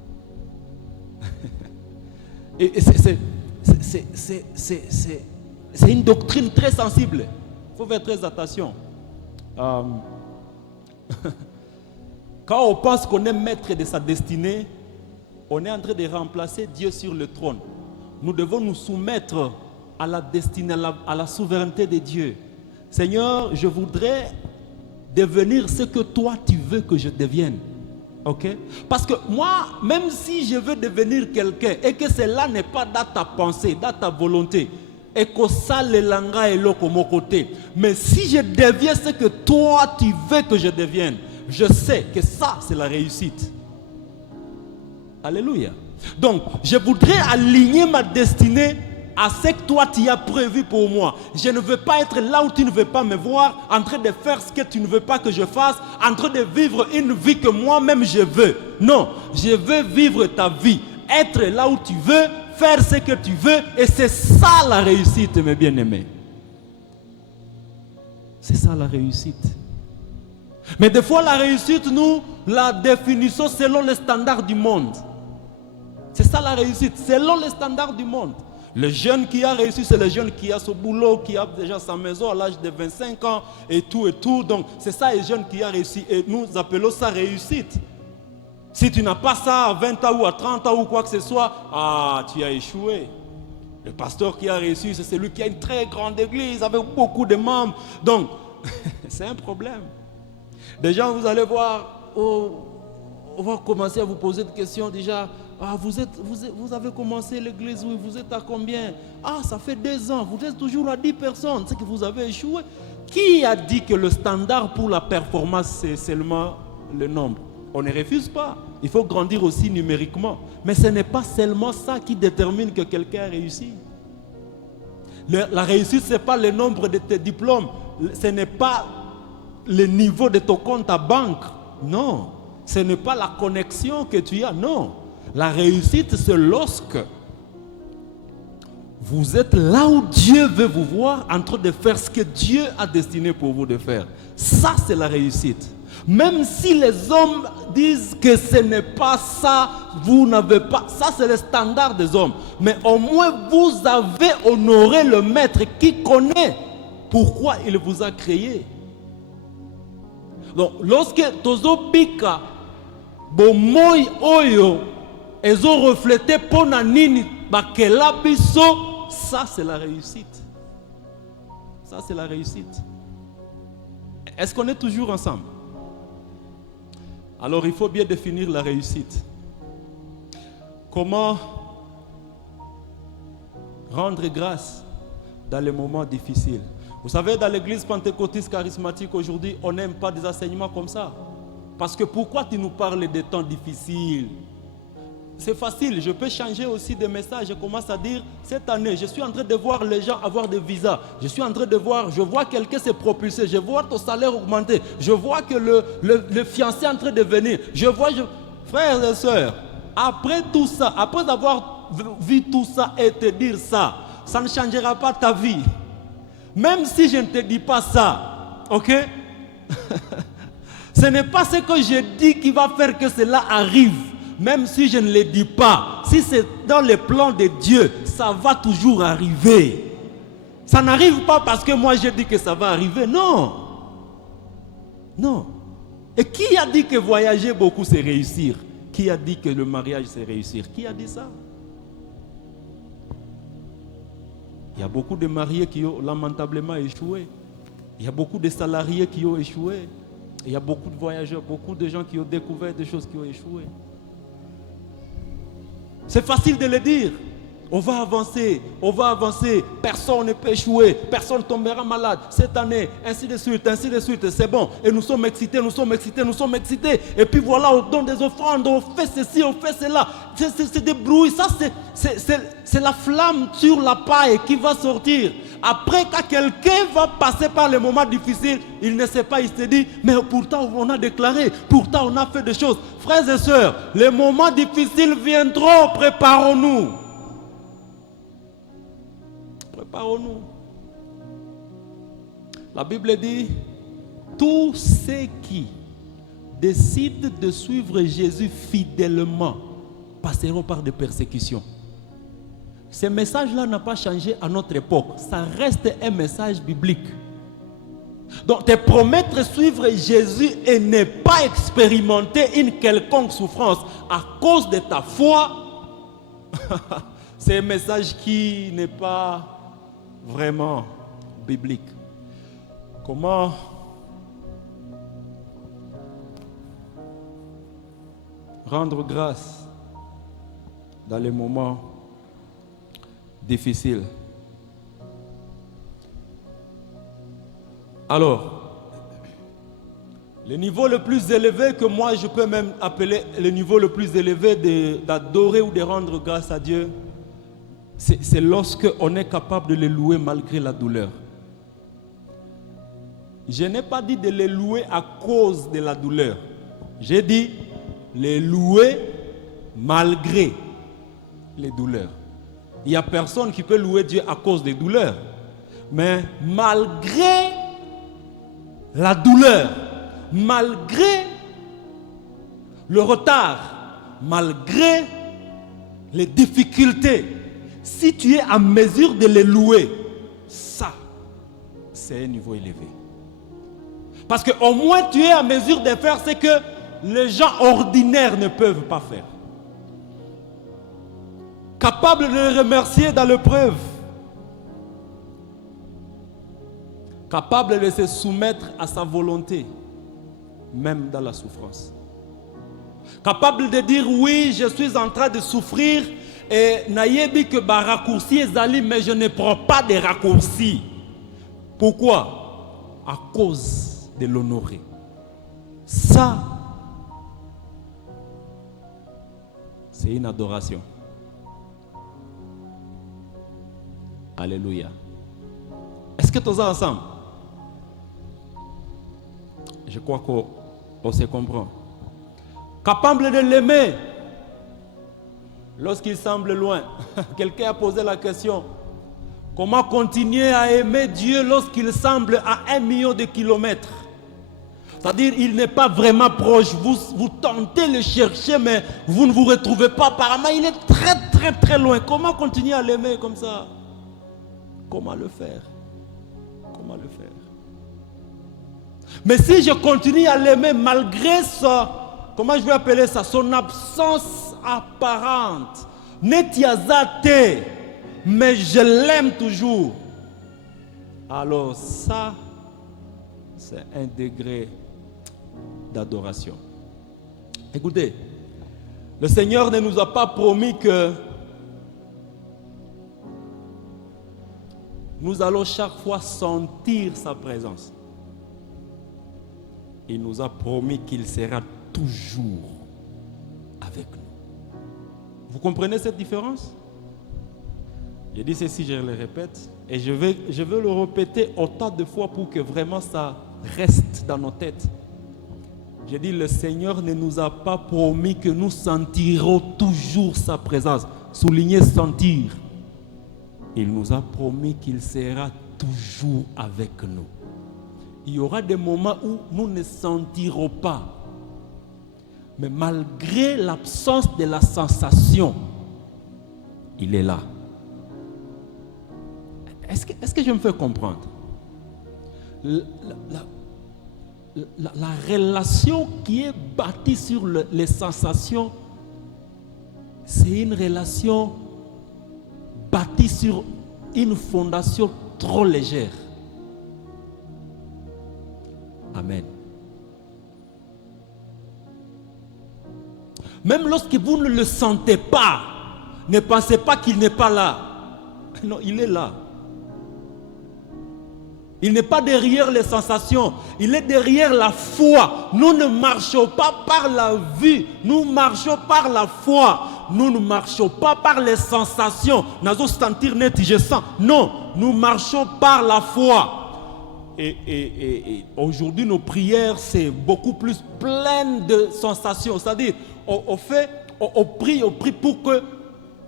Et c'est une doctrine très sensible. Il faut faire très attention. Quand on pense qu'on est maître de sa destinée, on est en train de remplacer Dieu sur le trône. Nous devons nous soumettre à la destinée, à la souveraineté de Dieu. Seigneur, je voudrais devenir ce que toi tu veux que je devienne. Ok? Parce que moi, même si je veux devenir quelqu'un et que cela n'est pas dans ta pensée, dans ta volonté, et que ça le langa est là comme mon côté, mais si je deviens ce que toi tu veux que je devienne, je sais que ça c'est la réussite. Alléluia. Donc, je voudrais aligner ma destinée à ce que toi tu as prévu pour moi. Je ne veux pas être là où tu ne veux pas me voir, en train de faire ce que tu ne veux pas que je fasse, en train de vivre une vie que moi-même je veux. Non, je veux vivre ta vie, être là où tu veux, faire ce que tu veux, et c'est ça la réussite, mes bien-aimés. C'est ça la réussite. Mais des fois, la réussite, nous la définissons selon les standards du monde. C'est ça la réussite, selon les standards du monde. Le jeune qui a réussi, c'est le jeune qui a son boulot, qui a déjà sa maison à l'âge de 25 ans et tout et tout. Donc, c'est ça le jeune qui a réussi et nous appelons ça réussite. Si tu n'as pas ça à 20 ans ou à 30 ans ou quoi que ce soit, tu as échoué. Le pasteur qui a réussi, c'est celui qui a une très grande église avec beaucoup de membres. Donc, c'est un problème. Des gens, vous allez voir, on va commencer à vous poser des questions déjà. Vous avez commencé l'église, oui, vous êtes à combien? Ça fait 2 ans, vous êtes toujours à 10 personnes, c'est que vous avez échoué. Qui a dit que le standard pour la performance, c'est seulement le nombre? On ne refuse pas, il faut grandir aussi numériquement. Mais ce n'est pas seulement ça qui détermine que quelqu'un a réussi. La réussite, ce n'est pas le nombre de tes diplômes, ce n'est pas le niveau de ton compte à banque, non. Ce n'est pas la connexion que tu as, non. La réussite, c'est lorsque vous êtes là où Dieu veut vous voir en train de faire ce que Dieu a destiné pour vous de faire. Ça, c'est la réussite. Même si les hommes disent que ce n'est pas ça, vous n'avez pas, ça c'est le standard des hommes. Mais au moins, vous avez honoré le maître qui connaît pourquoi il vous a créé. Donc, lorsque tozo pika bomoi oyo ils ont reflété pour nanini bakela biso, ça c'est la réussite. Ça c'est la réussite. Est-ce qu'on est toujours ensemble? Alors il faut bien définir la réussite. Comment rendre grâce dans les moments difficiles? Vous savez, dans l'église pentecôtiste charismatique aujourd'hui, on n'aime pas des enseignements comme ça. Parce que pourquoi tu nous parles des temps difficiles? C'est facile, je peux changer aussi de message. Je commence à dire, cette année, je suis en train de voir les gens avoir des visas. Je suis en train de voir, je vois quelqu'un se propulser. Je vois ton salaire augmenter. Je vois que le fiancé est en train de venir. Frères et sœurs, après tout ça, après avoir vu tout ça et te dire ça, ça ne changera pas ta vie. Même si je ne te dis pas ça, ok? Ce n'est pas ce que je dis qui va faire que cela arrive. Même si je ne le dis pas, si c'est dans les plans de Dieu, ça va toujours arriver. Ça n'arrive pas parce que moi je dis que ça va arriver, non. Non. Et qui a dit que voyager beaucoup c'est réussir? Qui a dit que le mariage c'est réussir? Qui a dit ça? Il y a beaucoup de mariés qui ont lamentablement échoué. Il y a beaucoup de salariés qui ont échoué. Il y a beaucoup de voyageurs, beaucoup de gens qui ont découvert des choses qui ont échoué. C'est facile de le dire. On va avancer, personne ne peut échouer, personne ne tombera malade cette année, ainsi de suite, c'est bon. Et nous sommes excités. Et puis voilà, on donne des offrandes, on fait ceci, on fait cela. C'est des bruits, ça c'est la flamme sur la paille qui va sortir. Après, quand quelqu'un va passer par les moments difficiles, il ne sait pas, il se dit, mais pourtant on a déclaré, pourtant on a fait des choses. Frères et sœurs, les moments difficiles viendront, préparons-nous. Préparons-nous. La Bible dit, tous ceux qui décident de suivre Jésus fidèlement passeront par des persécutions. Ce message-là n'a pas changé à notre époque. Ça reste un message biblique. Donc, te promettre suivre Jésus et ne pas expérimenter une quelconque souffrance à cause de ta foi, c'est un message qui n'est pas vraiment biblique. Comment rendre grâce dans les moments difficiles? Alors, le niveau le plus élevé que moi je peux même appeler le niveau le plus élevé d'adorer ou de rendre grâce à Dieu, c'est lorsque on est capable de le louer malgré la douleur. Je n'ai pas dit de le louer à cause de la douleur. J'ai dit le louer malgré les douleurs. Il n'y a personne qui peut louer Dieu à cause des douleurs. Mais malgré la douleur, malgré le retard, malgré les difficultés, si tu es en mesure de les louer, ça, c'est un niveau élevé. Parce qu'au moins tu es en mesure de faire ce que les gens ordinaires ne peuvent pas faire. Capable de le remercier dans l'épreuve. Capable de se soumettre à sa volonté, même dans la souffrance. Capable de dire oui, je suis en train de souffrir et nayebi que ba raccourci ezali, mais je ne prends pas de raccourcis. Pourquoi? À cause de l'honorer. Ça, c'est une adoration. Alléluia. Est-ce que tous ensemble? Je crois qu'on se comprend. Capable de l'aimer lorsqu'il semble loin. Quelqu'un a posé la question. Comment continuer à aimer Dieu lorsqu'il semble à 1 million de kilomètres? C'est-à-dire, il n'est pas vraiment proche. Vous tentez de le chercher, mais vous ne vous retrouvez pas. Apparemment, il est très, très, très loin. Comment continuer à l'aimer comme ça? Comment le faire? Comment le faire? Mais si je continue à l'aimer malgré ça, comment je vais appeler ça? Son absence apparente. Netiazate, mais je l'aime toujours. Alors ça, c'est un degré d'adoration. Écoutez, le Seigneur ne nous a pas promis que nous allons chaque fois sentir sa présence. Il nous a promis qu'il sera toujours avec nous. Vous comprenez cette différence? Je dis ceci, je le répète, et je veux le répéter autant de fois pour que vraiment ça reste dans nos têtes. J'ai dit, le Seigneur ne nous a pas promis que nous sentirons toujours sa présence. Soulignez sentir. Il nous a promis qu'il sera toujours avec nous. Il y aura des moments où nous ne sentirons pas. Mais malgré l'absence de la sensation, il est là. Est-ce que je me fais comprendre? La relation qui est bâtie sur les sensations, c'est une relation bâtie sur une fondation trop légère. Amen. Même lorsque vous ne le sentez pas, ne pensez pas qu'il n'est pas là. Non, il est là. Il n'est pas derrière les sensations, il est derrière la foi. Nous ne marchons pas par la vue, nous marchons par la foi. Nous ne marchons pas par les sensations. Nazo sentir net, je sens. Non, nous marchons par la foi. Et aujourd'hui, nos prières, c'est beaucoup plus plein de sensations. C'est-à-dire, on prie pour que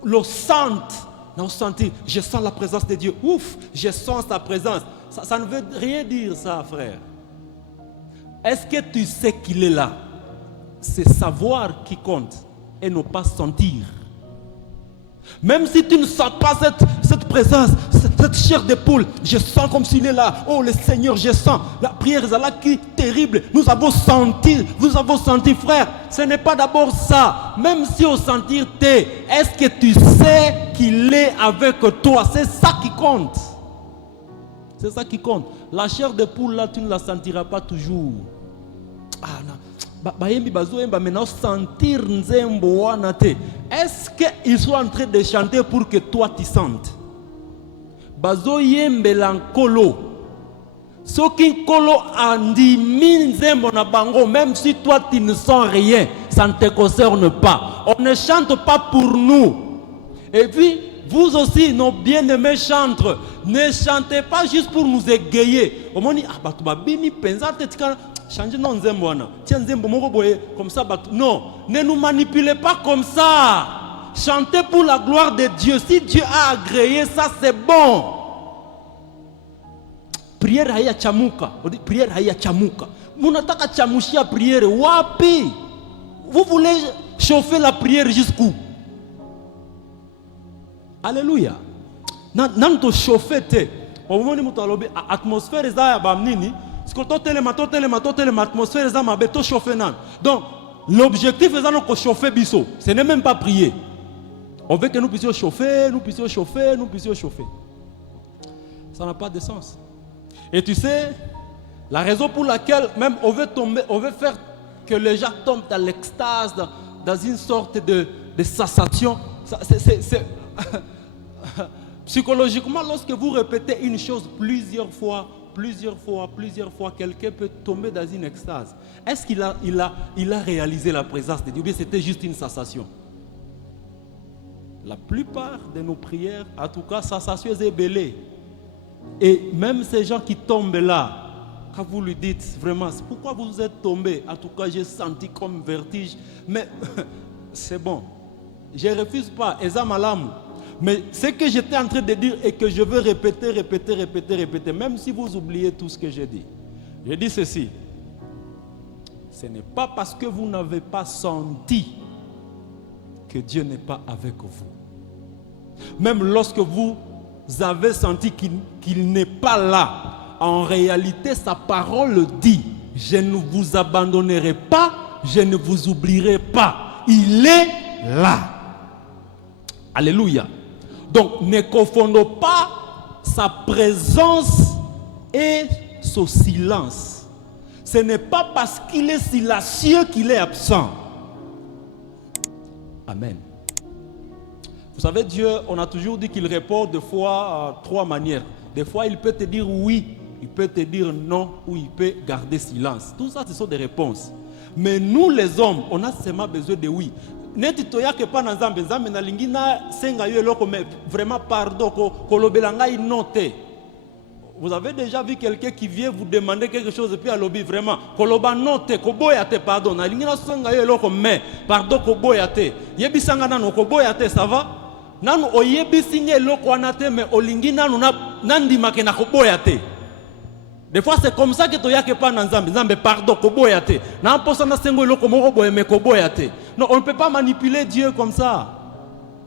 l'on sente. Non, sentir, je sens la présence de Dieu. Ouf, je sens sa présence. Ça ne veut rien dire ça, frère. Est-ce que tu sais qu'il est là? C'est savoir qui compte et ne pas sentir. Même si tu ne sens pas cette présence, cette chair de poule, je sens comme s'il est là. Oh le Seigneur, je sens. La prière est là qui est terrible. Nous avons senti, frère. Ce n'est pas d'abord ça. Même si au sentir t'es, est-ce que tu sais qu'il est avec toi? C'est ça qui compte. C'est ça qui compte. La chair de poule là, tu ne la sentiras pas toujours. Ah non. Maintenant sentir nzembo wana te. Est-ce qu'ils sont en train de chanter pour que toi tu sentes? Bazo yembe lankolo. Soki kolo andimi nzembo na bango, même si toi tu ne sens rien, ça ne te concerne pas. On ne chante pas pour nous. Et puis vous aussi, nos bien-aimés chantres, ne chantez pas juste pour nous égayer. Au moins, changer non nzemboana. Tiens nzembo moko boye comme ça. Non, ne nous manipulez pas comme ça. Chantez pour la gloire de Dieu. Si Dieu a agréé ça, c'est bon. Prière haya chamuka. Prière haya chamuka. Munataka chamushia prière. Wapi? Vous voulez chauffer la prière jusqu'où? Alléluia. Nanto chauffer te. Au moment où nous avons l'atmosphère est là, bamnini. Donc, l'objectif est de chauffer biso. Ce n'est même pas prier. On veut que nous puissions chauffer, nous puissions chauffer, nous puissions chauffer. Ça n'a pas de sens. Et tu sais, la raison pour laquelle même on veut faire que les gens tombent dans l'extase, dans une sorte de sensation, c'est psychologiquement, lorsque vous répétez une chose plusieurs fois, quelqu'un peut tomber dans une extase. Est-ce qu'il a réalisé la présence de Dieu? Ou bien c'était juste une sensation? La plupart de nos prières, en tout cas, sensation est belée. Et même ces gens qui tombent là, quand vous lui dites vraiment, pourquoi vous êtes tombé? En tout cas, j'ai senti comme vertige. Mais c'est bon. Je ne refuse pas. Mais ce que j'étais en train de dire et que je veux répéter, même si vous oubliez tout ce que j'ai dit. Je dis ceci. Ce n'est pas parce que vous n'avez pas senti que Dieu n'est pas avec vous. Même lorsque vous avez senti qu'il n'est pas là, en réalité, sa parole dit, je ne vous abandonnerai pas, je ne vous oublierai pas. Il est là. Alléluia. Donc, ne confondons pas sa présence et son silence. Ce n'est pas parce qu'il est silencieux qu'il est absent. Amen. Vous savez, Dieu, on a toujours dit qu'il répond de fois trois manières. Des fois, il peut te dire oui, il peut te dire non, ou il peut garder silence. Tout ça, ce sont des réponses. Mais nous, les hommes, on a seulement besoin de oui. Neti toyake pa na nzambe na lingina senga yo eloko me vraiment pardon ko lobela ngai note Vous avez déjà vu quelqu'un qui vient vous demander quelque chose et puis à lobby vraiment koloba note koboyate pardon na lingina songa yo eloko mais pardon koboyate yebisanga nanu koboyate ça va nanu oyebisinga eloko wana te mais olingi nanu nandimake na koboyate. Des fois c'est comme ça que to yake pas na nzambe nzambe pardon koboyate na mposa na sengo eloko moko boye mais koboyate. Non, on ne peut pas manipuler Dieu comme ça.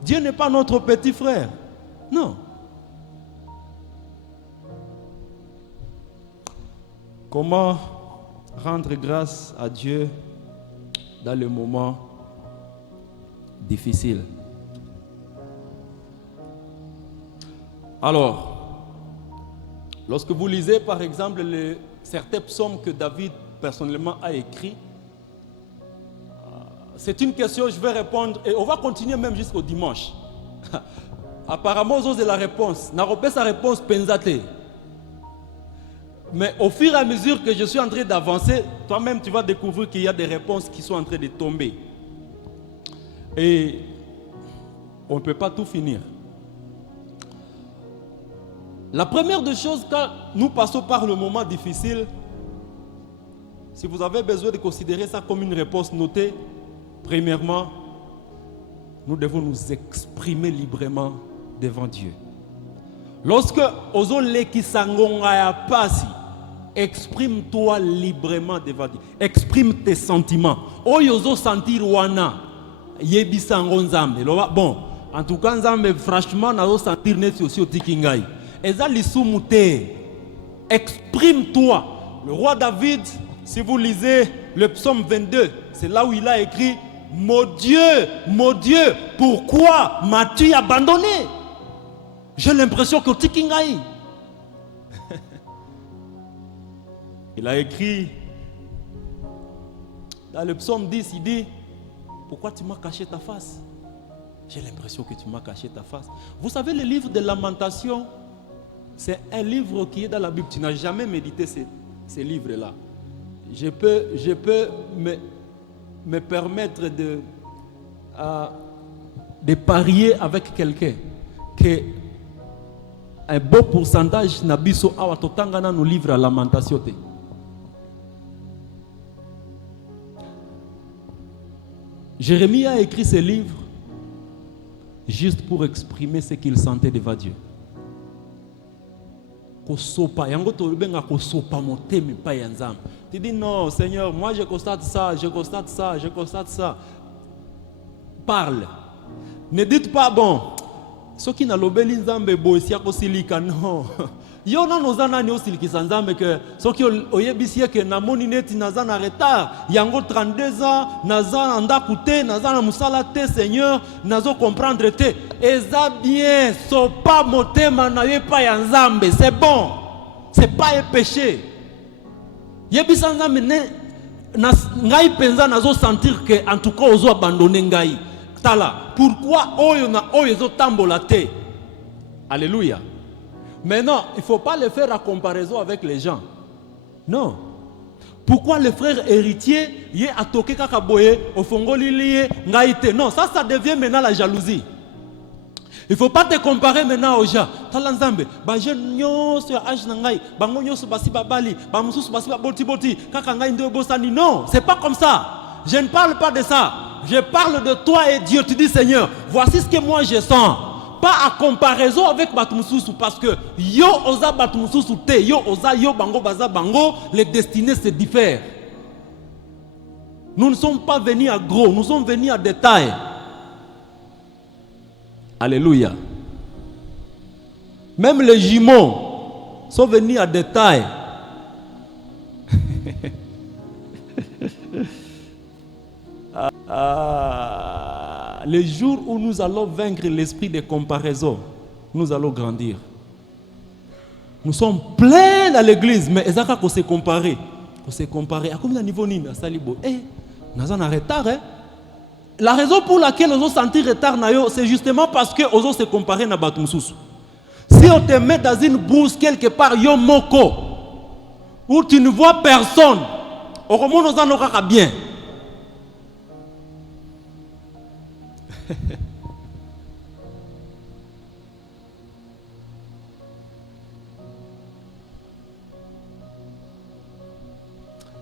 Dieu n'est pas notre petit frère. Non. Comment rendre grâce à Dieu dans les moments difficiles? Alors, lorsque vous lisez par exemple certains psaumes que David personnellement a écrits, c'est une question, je vais répondre et on va continuer même jusqu'au dimanche. Apparemment, c'est la réponse. N'a pas sa réponse pensate. Mais au fur et à mesure que je suis en train d'avancer, toi-même tu vas découvrir qu'il y a des réponses qui sont en train de tomber. Et on ne peut pas tout finir. La première des choses, quand nous passons par le moment difficile, si vous avez besoin de considérer ça comme une réponse notée, premièrement, nous devons nous exprimer librement devant Dieu. Lorsque ozole kisangonga ya pasi, exprime-toi librement devant Dieu. Exprime tes sentiments. Oyozo sentir wana yebisango nzambe. Bon, en tout cas nzambe franchement nazo sentir neti aussi otikingai. Eza lisumu te. Exprime-toi. Le roi David, si vous lisez le psaume 22, c'est là où il a écrit mon Dieu, pourquoi m'as-tu abandonné? J'ai l'impression que tikingai. Il a écrit dans le psaume 10, il dit pourquoi tu m'as caché ta face? J'ai l'impression que tu m'as caché ta face. Vous savez, le livre de Lamentations, c'est un livre qui est dans la Bible. Tu n'as jamais médité ces livres-là. Je peux me permettre de parier avec quelqu'un que un beau pourcentage nabiso awa totangana nos livres à Lamentation. Jérémie a écrit ce livre juste pour exprimer ce qu'il sentait devant Dieu. Tu dis non, Seigneur, moi je constate ça. Parle. Ne dites pas bon. Ce qui n'a l'obéli nzambe boisia kosilika non. Yo na nozana ni osilikisa nzambe que ce qui oyebisi que na moni neti nazana retard. Yango 32 ans, nazana ndakute, nazana musala te Seigneur, nazo comprendre te. Eza bien, so pas motema na ye pa ya nzambe, c'est bon. C'est pas un péché. Yebisa nzambe ne ngai penza nazo sentir que en tout cas ozo abandonner ngai. Tala, pourquoi oyo na oyo zo tambola te? Alléluia. Mais non, il ne faut pas le faire à comparaison avec les gens. Non. Pourquoi le frère héritier y est à toquer kakaboye au fongoli lié ngaïté? Non, ça devient maintenant la jalousie. Il ne faut pas te comparer maintenant aux gens. Talanzambe, ba jeune nyos ya âge nangai, ba nyos basi babali, ba mususu basi boti kaka ngai ndo bosani. Non, c'est pas comme ça. Je ne parle pas de ça. Je parle de toi et Dieu. Tu dis Seigneur, voici ce que moi je sens. Pas à comparaison avec Batumususu, parce que yo oza Batumususu te, yo oza yo bango baza bango, les destinées se diffèrent. Nous ne sommes pas venus à gros, nous sommes venus à détail. Alléluia. Même les jumeaux sont venus à détail. Le jour où nous allons vaincre l'esprit de comparaison, nous allons grandir. Nous sommes pleins dans l'église, mais ezaka ko se comparer. Ko se comparer. À combien de niveau nini à salibo? Nous en retard. La raison pour laquelle nous avons senti retard, c'est justement parce que nous avons se comparer na Batumususu. Si on te met dans une bourse quelque part, yo moko, où tu ne vois personne, au moment nous en aura bien.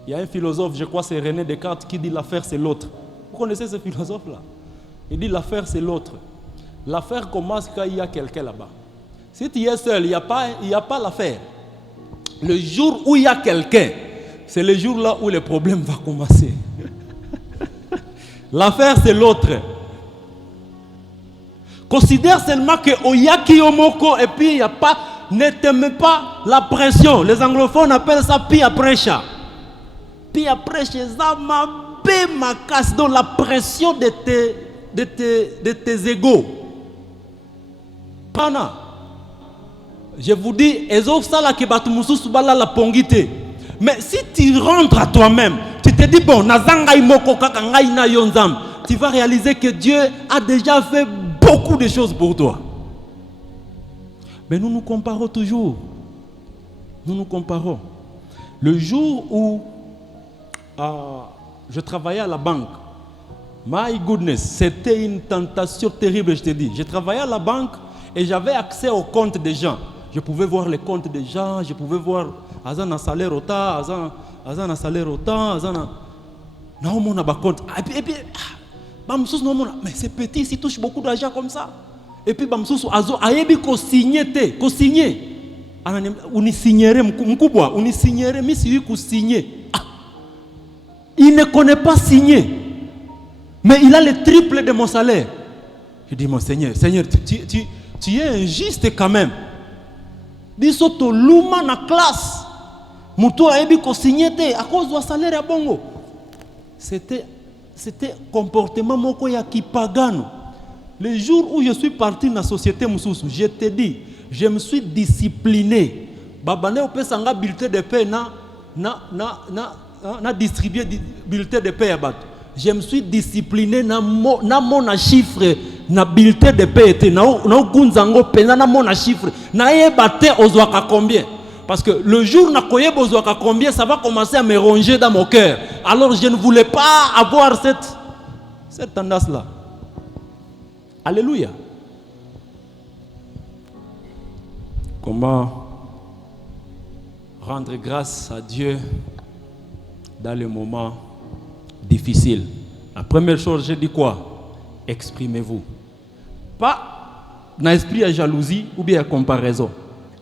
Il y a un philosophe, je crois c'est René Descartes, qui dit l'affaire c'est l'autre. Vous connaissez ce philosophe-là? Il dit l'affaire c'est l'autre. L'affaire commence quand il y a quelqu'un là-bas. Si tu es seul, il n'y a pas l'affaire. Le jour où il y a quelqu'un, c'est le jour là où le problème va commencer. L'affaire c'est l'autre. Considère seulement que Oyaki Yomoko et puis il n'y a pas, ne t'aime pas la pression. Les anglophones appellent ça pia pressure. Pia pressure, ça m'a ma casse dans la pression de tes égos. Pana. Je vous dis, mais si tu rentres à toi-même, tu te dis bon, tu vas réaliser que Dieu a déjà fait beaucoup de choses pour toi. Mais nous nous comparons toujours. Nous nous comparons. Le jour où je travaillais à la banque, my goodness, c'était une tentation terrible, je te dis. Je travaillais à la banque et j'avais accès aux comptes des gens. Je pouvais voir les comptes des gens, je pouvais voir Azan a salaire autant, Azan a salaire autant, Azan a... Non, mon compte. Et puis, mais c'est petit, s'il touche beaucoup d'argent comme ça. Et puis, ayebi ko signé. On y signerait, on y signerait, mais si vous signé. Il ne connaît pas signer. Mais il a le triple de mon salaire. Je dis, mon Seigneur, tu es injuste quand même. Bisoto luma na classe. Muto ayebi ko signé à cause du salaire à bongo. C'était comportement moko ya kipagano. Le jour où je suis parti dans la société Moussoussou, je te dis, je me suis discipliné. Babane opesanga bulletin de paie na distribuer bulletin de paie à bat. Je me suis discipliné na mon chiffre na bulletin de paie était na gunzango pena na mon chiffre na yebate ozwaka combien. Parce que le jour na koyeba ozwaka combien, ça va commencer à me ronger dans mon cœur. Alors je ne voulais pas avoir cette tendance-là. Alléluia. Comment rendre grâce à Dieu dans les moments difficiles? La première chose, j'ai dit quoi? Exprimez-vous. Pas dans l'esprit à jalousie ou bien à comparaison.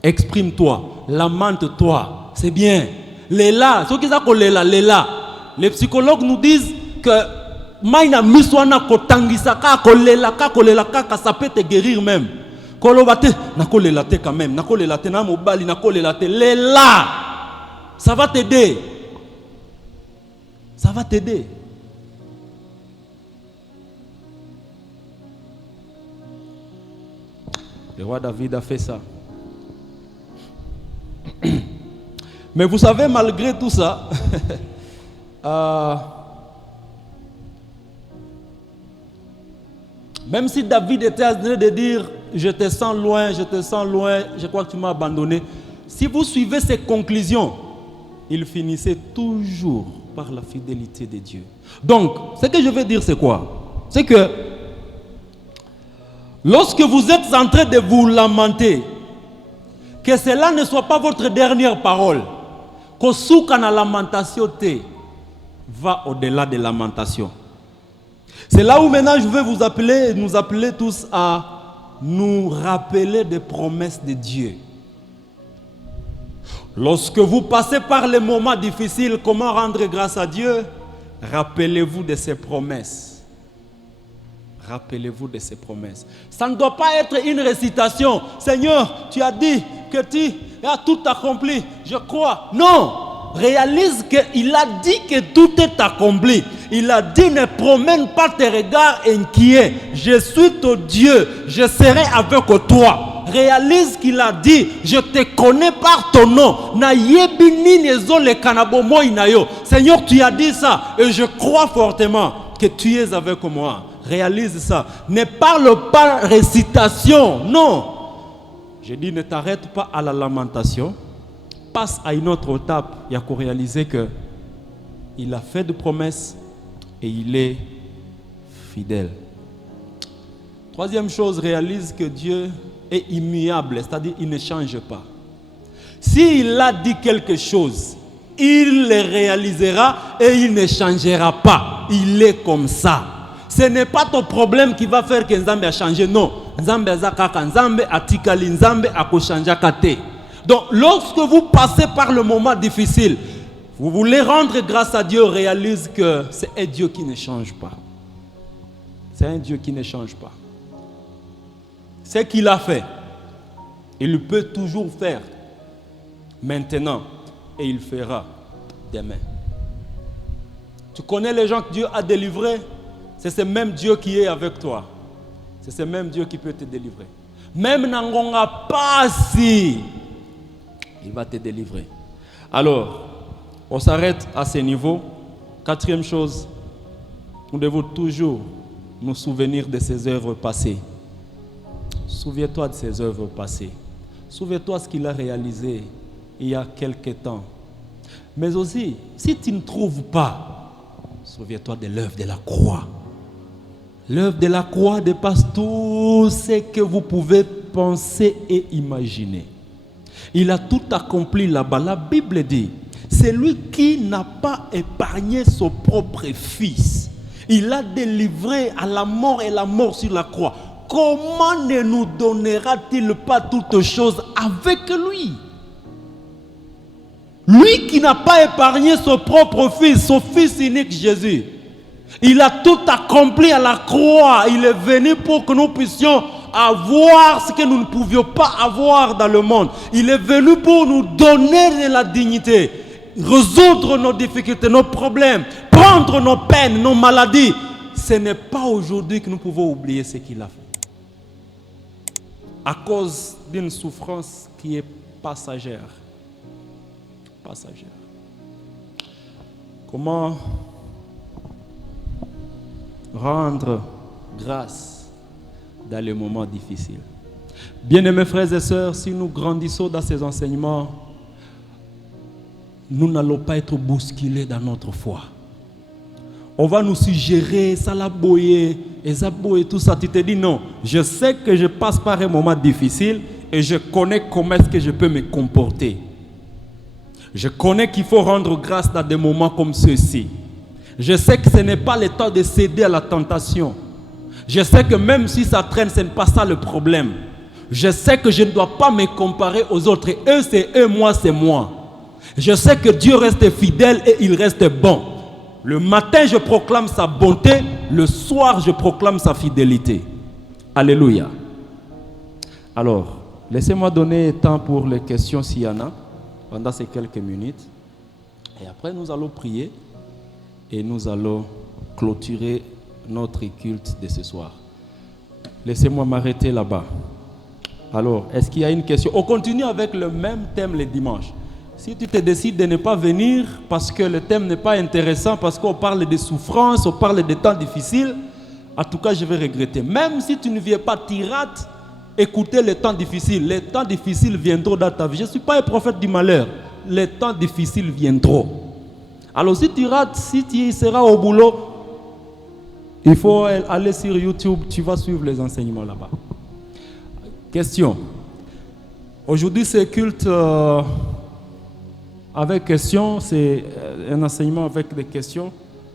Exprime-toi, lamente-toi, c'est bien. Léla, ceux qui disent léla. Les psychologues nous disent que maïna miswana kotangisaka kolela ka ça peut te guérir même. Kolobate na kolela te quand même, na kolela te na mobali na kolela te léla. Ça va t'aider. Ça va t'aider. Le roi David a fait ça. Mais vous savez, malgré tout ça, même si David était en train de dire je te sens loin, je crois que tu m'as abandonné. Si vous suivez ses conclusions, il finissait toujours par la fidélité de Dieu. Donc, ce que je veux dire, c'est quoi? C'est que lorsque vous êtes en train de vous lamenter, que cela ne soit pas votre dernière parole. Que souka na lamentation te va au-delà de lamentation. C'est là où maintenant je vais nous appeler tous à nous rappeler des promesses de Dieu. Lorsque vous passez par les moments difficiles, comment rendre grâce à Dieu? Rappelez-vous de ses promesses. Rappelez-vous de ses promesses. Ça ne doit pas être une récitation. Seigneur, tu as dit que tu as tout accompli. Je crois. Non. Réalise qu'il a dit que tout est accompli. Il a dit ne promène pas tes regards inquiets. Je suis ton Dieu. Je serai avec toi. Réalise qu'il a dit je te connais par ton nom. Seigneur, tu as dit ça. Et je crois fortement que tu es avec moi. Réalise ça. Ne parle pas récitation. Non. Je dis ne t'arrête pas à la lamentation. Passe à une autre étape. Il y a qu'à réaliser que il a fait de promesses et il est fidèle. Troisième chose, réalise que Dieu est immuable. C'est-à-dire il ne change pas. S'il a dit quelque chose, il les réalisera et il ne changera pas. Il est comme ça. Ce n'est pas ton problème qui va faire que Nzambe a changé. Non. Nzambe azakaka, Nzambe atikali, Nzambe akoshanja kate. Donc, lorsque vous passez par le moment difficile, vous voulez rendre grâce à Dieu, réalise que c'est un Dieu qui ne change pas. C'est un Dieu qui ne change pas. Ce qu'il a fait, il peut toujours faire maintenant et il fera demain. Tu connais les gens que Dieu a délivrés? C'est ce même Dieu qui est avec toi. C'est ce même Dieu qui peut te délivrer. Même Nangonga Pasi, il va te délivrer. Alors, on s'arrête à ce niveau. Quatrième chose, nous devons toujours nous souvenir de ses œuvres passées. Souviens-toi de ses œuvres passées. Souviens-toi de ce qu'il a réalisé il y a quelque temps. Mais aussi, si tu ne trouves pas, souviens-toi de l'œuvre de la croix. L'œuvre de la croix dépasse tout ce que vous pouvez penser et imaginer. Il a tout accompli là-bas. La Bible dit, c'est lui qui n'a pas épargné son propre fils. Il l'a délivré à la mort et la mort sur la croix. Comment ne nous donnera-t-il pas toutes choses avec lui? Lui qui n'a pas épargné son propre fils, son fils unique Jésus. Il a tout accompli à la croix. Il est venu pour que nous puissions avoir ce que nous ne pouvions pas avoir dans le monde. Il est venu pour nous donner de la dignité, résoudre nos difficultés, nos problèmes, prendre nos peines, nos maladies. Ce n'est pas aujourd'hui que nous pouvons oublier ce qu'il a fait. À cause d'une souffrance qui est passagère. Passagère. Comment rendre grâce dans les moments difficiles? Bien-aimés frères et sœurs, si nous grandissons dans ces enseignements, nous n'allons pas être bousculés dans notre foi. On va nous suggérer, ça l'a boyé, et ça boyé, tout ça. Tu te dis non, je sais que je passe par un moment difficile et je connais comment est-ce que je peux me comporter. Je connais qu'il faut rendre grâce dans des moments comme ceux-ci. Je sais que ce n'est pas le temps de céder à la tentation. Je sais que même si ça traîne, ce n'est pas ça le problème. Je sais que je ne dois pas me comparer aux autres. Eux, c'est eux, moi, c'est moi. Je sais que Dieu reste fidèle et il reste bon. Le matin, je proclame sa bonté. Le soir, je proclame sa fidélité. Alléluia. Alors, laissez-moi donner temps pour les questions s'il y en a, pendant ces quelques minutes. Et après, nous allons prier et nous allons clôturer notre culte de ce soir. Laissez-moi m'arrêter là-bas. Alors, est-ce qu'il y a une question? On continue avec le même thème les dimanches. Si tu te décides de ne pas venir parce que le thème n'est pas intéressant, parce qu'on parle de souffrance, on parle de temps difficiles, en tout cas, je vais regretter. Même si tu ne viens pas, tu rates, écoutez les temps difficiles. Les temps difficiles viendront dans ta vie. Je ne suis pas un prophète du malheur. Les temps difficiles viendront. Alors, si tu rates, si tu seras au boulot, il faut aller sur YouTube, tu vas suivre les enseignements là-bas. Question. Aujourd'hui, c'est culte avec questions, c'est un enseignement avec des questions.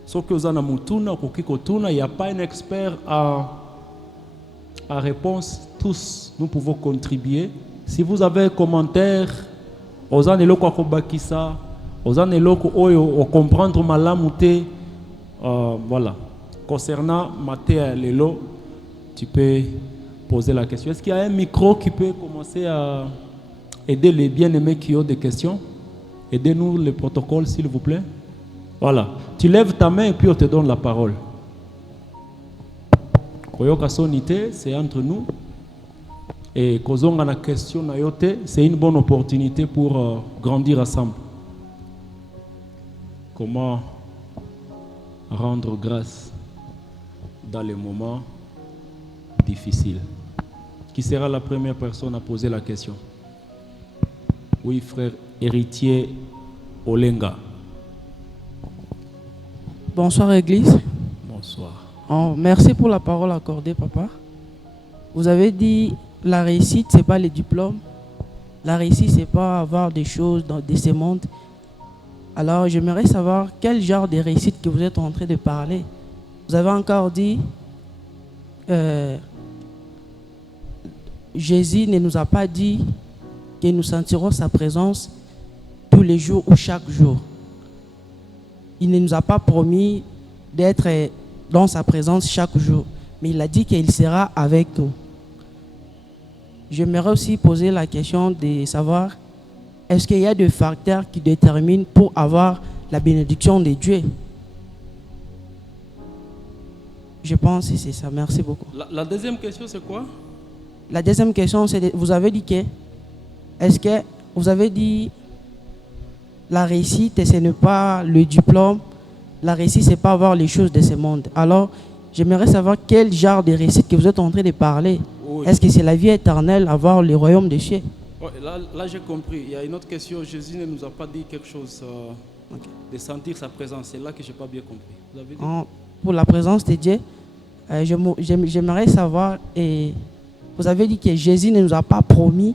Sauf que il n'y a pas un expert à réponse. Tous, nous pouvons contribuer. Si vous avez un commentaire, osez comprendre malamouté. Voilà. Concernant Matthieu Lelo, tu peux poser la question. Est-ce qu'il y a un micro qui peut commencer à aider les bien-aimés qui ont des questions? Aidez-nous le protocole, s'il vous plaît. Voilà. Tu lèves ta main et puis on te donne la parole. Koyoka sonité, c'est entre nous. Et Kozonga na question na yote, c'est une bonne opportunité pour grandir ensemble. Comment rendre grâce dans les moments difficiles? Qui sera la première personne à poser la question? Oui, frère héritier Olenga. Bonsoir Église. Bonsoir. Oh, merci pour la parole accordée, papa. Vous avez dit la réussite, ce n'est pas les diplômes. La réussite, ce n'est pas avoir des choses dans ce monde. Alors, j'aimerais savoir quel genre de réussite que vous êtes en train de parler. Vous avez encore dit, Jésus ne nous a pas dit que nous sentirons sa présence tous les jours ou chaque jour. Il ne nous a pas promis d'être dans sa présence chaque jour, mais il a dit qu'il sera avec nous. J'aimerais aussi poser la question de savoir, est-ce qu'il y a des facteurs qui déterminent pour avoir la bénédiction de Dieu? Je pense que c'est ça. Merci beaucoup. La deuxième question, c'est quoi? La deuxième question, c'est, vous avez dit que, est-ce que vous avez dit la réussite, ce n'est pas le diplôme, la réussite, ce n'est pas avoir les choses de ce monde. Alors, j'aimerais savoir quel genre de réussite que vous êtes en train de parler. Oui. Est-ce que c'est la vie éternelle, avoir le royaume des cieux? Ouais, là j'ai compris. Il y a une autre question. Jésus ne nous a pas dit quelque chose de sentir sa présence. C'est là que je n'ai pas bien compris. Vous avez dit? Pour la présence de Dieu, j'aimerais savoir, et vous avez dit que Jésus ne nous a pas promis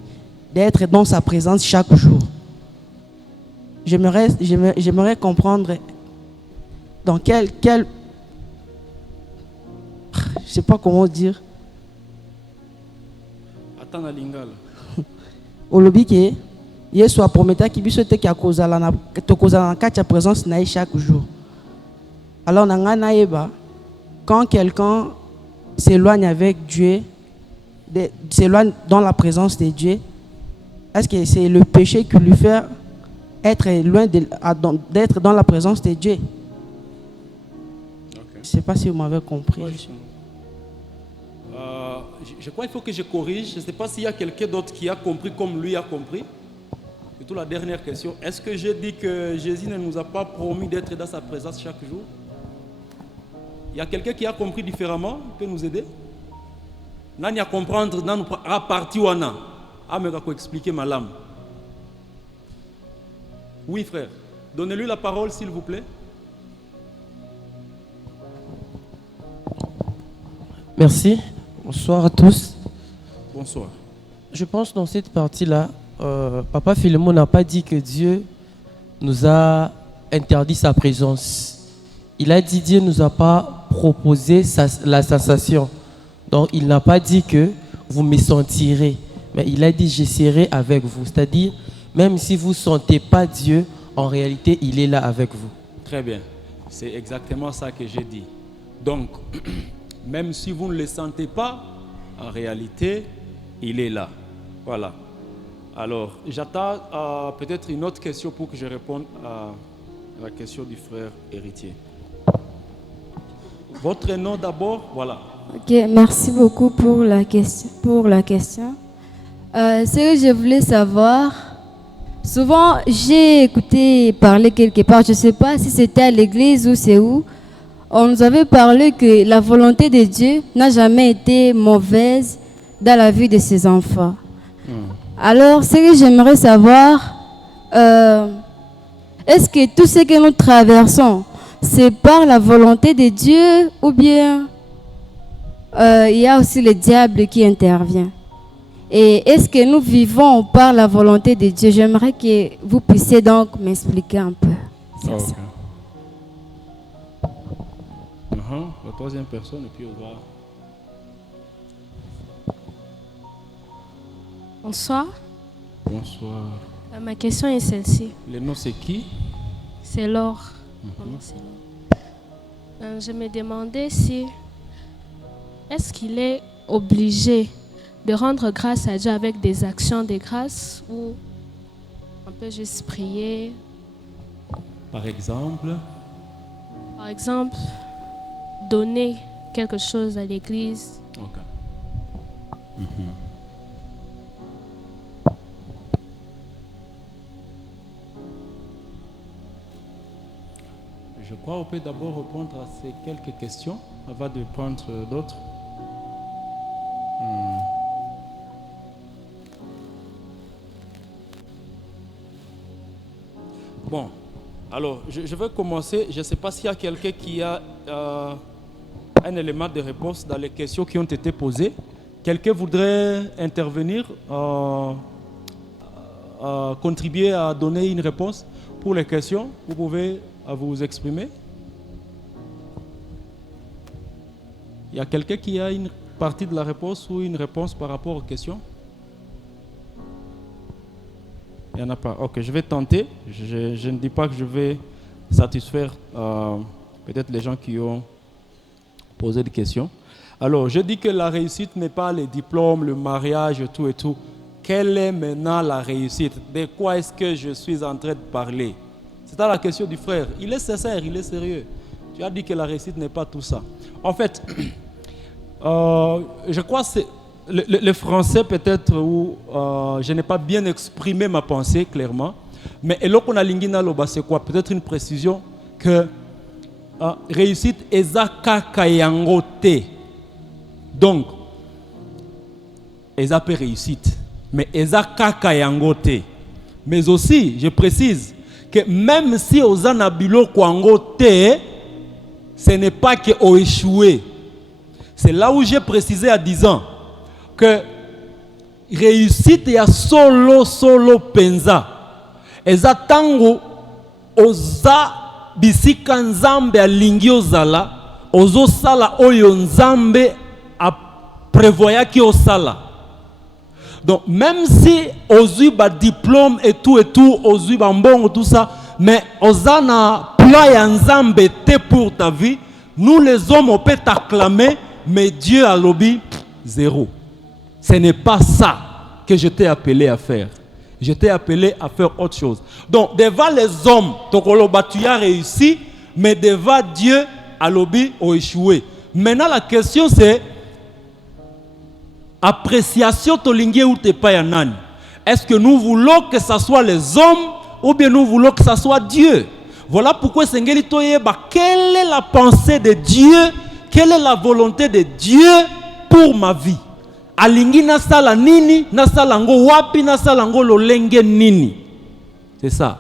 d'être dans sa présence chaque jour. J'aimerais comprendre dans quel je sais pas comment dire. Attends la lingala. Au lobby que Yesu a promis qu'il biso te ki akozala na tokozala na kati ya présence na chaque jour. Alors na eba, quand quelqu'un s'éloigne avec Dieu, s'éloigne dans la présence de Dieu, est-ce que c'est le péché qui lui fait être loin d'être dans la présence de Dieu? Okay. Je ne sais pas si vous m'avez compris. Ouais, je crois qu'il faut que je corrige. Je ne sais pas s'il y a quelqu'un d'autre qui a compris comme lui a compris. Surtout la dernière question. Est-ce que j'ai dit que Jésus ne nous a pas promis d'être dans sa présence chaque jour? Il y a quelqu'un qui a compris différemment? Il peut nous aider? Nani a comprendre dans la partie où on a. Ah, mais il expliquer ma lame. Oui, frère. Donnez-lui la parole, s'il vous plaît. Merci. Bonsoir à tous. Bonsoir. Je pense dans cette partie-là, Papa Philémon n'a pas dit que Dieu nous a interdit sa présence. Il a dit Dieu ne nous a pas proposé la sensation. Donc il n'a pas dit que vous me sentirez, mais il a dit je serai avec vous. C'est-à-dire, même si vous ne sentez pas Dieu, en réalité, il est là avec vous. Très bien. C'est exactement ça que j'ai dit. Donc, même si vous ne le sentez pas, en réalité, il est là. Voilà. Alors, j'attends peut-être une autre question pour que je réponde à la question du frère héritier. Votre nom d'abord, voilà. Ok, merci beaucoup pour la question. Ce que je voulais savoir, souvent j'ai écouté parler quelque part, je ne sais pas si c'était à l'église ou c'est où, on nous avait parlé que la volonté de Dieu n'a jamais été mauvaise dans la vie de ses enfants. Alors, ce que j'aimerais savoir, est-ce que tout ce que nous traversons, c'est par la volonté de Dieu ou bien il y a aussi le diable qui intervient? Et est-ce que nous vivons par la volonté de Dieu? J'aimerais que vous puissiez donc m'expliquer un peu. C'est ça. La troisième personne, et puis on va... Bonsoir. Bonsoir. Ma question est celle-ci. Le nom c'est qui? C'est Laure. Je me demandais si est-ce qu'il est obligé de rendre grâce à Dieu avec des actions de grâce ou on peut juste prier. Par exemple, donner quelque chose à l'église. Ok. Je crois qu'on peut d'abord répondre à ces quelques questions avant de prendre d'autres. Bon, alors je vais commencer. Je ne sais pas s'il y a quelqu'un qui a un élément de réponse dans les questions qui ont été posées. Quelqu'un voudrait intervenir, contribuer à donner une réponse? pour les questions, vous pouvez vous exprimer. Il y a quelqu'un qui a une partie de la réponse ou une réponse par rapport aux questions? Il n'y en a pas. Ok, je vais tenter. Je ne dis pas que je vais satisfaire peut-être les gens qui ont posé des questions. Alors, je dis que la réussite n'est pas les diplômes, le mariage, tout et tout. Quelle est maintenant la réussite? De quoi est-ce que je suis en train de parler? C'est la question du frère. Il est sincère, il est sérieux. Tu as dit que la réussite n'est pas tout ça. En fait, je crois que c'est le français peut-être où je n'ai pas bien exprimé ma pensée clairement. Mais eloko na lingina loba c'est quoi? Peut-être une précision que réussite eza kaka yango te. Donc, eza pe réussite. Mais eza kaka yango te. Mais aussi, je précise que même si oza na biloko yango te, ce n'est pas que o échoué. C'est là où j'ai précisé à 10 ans que réussite ya solo penza. Eza tango oza bisika nzambe alingi ozala, ozo sala oyo nzambe a prévoyaki osala. Donc même si ozui ba diplôme et tout, ozui ba mbongo tout ça, mais ozana plan ya nzambe te pour ta vie, nous les hommes on peut t'acclamer, mais Dieu a lobby zéro. Ce n'est pas ça que je t'ai appelé à faire. Je t'ai appelé à faire autre chose. Donc devant les hommes, tu as réussi, mais devant Dieu, à lobby a échoué. Maintenant la question c'est appréciation tolingue ou te pas yanani. Est-ce que nous voulons que ce soit les hommes ou bien nous voulons que ce soit Dieu? Voilà pourquoi Sengeli Toyeba, quelle est la pensée de Dieu? Quelle est la volonté de Dieu pour ma vie? Alingi nasala nini, nasala ngo wapi, nasala ngo lolenge nini. C'est ça.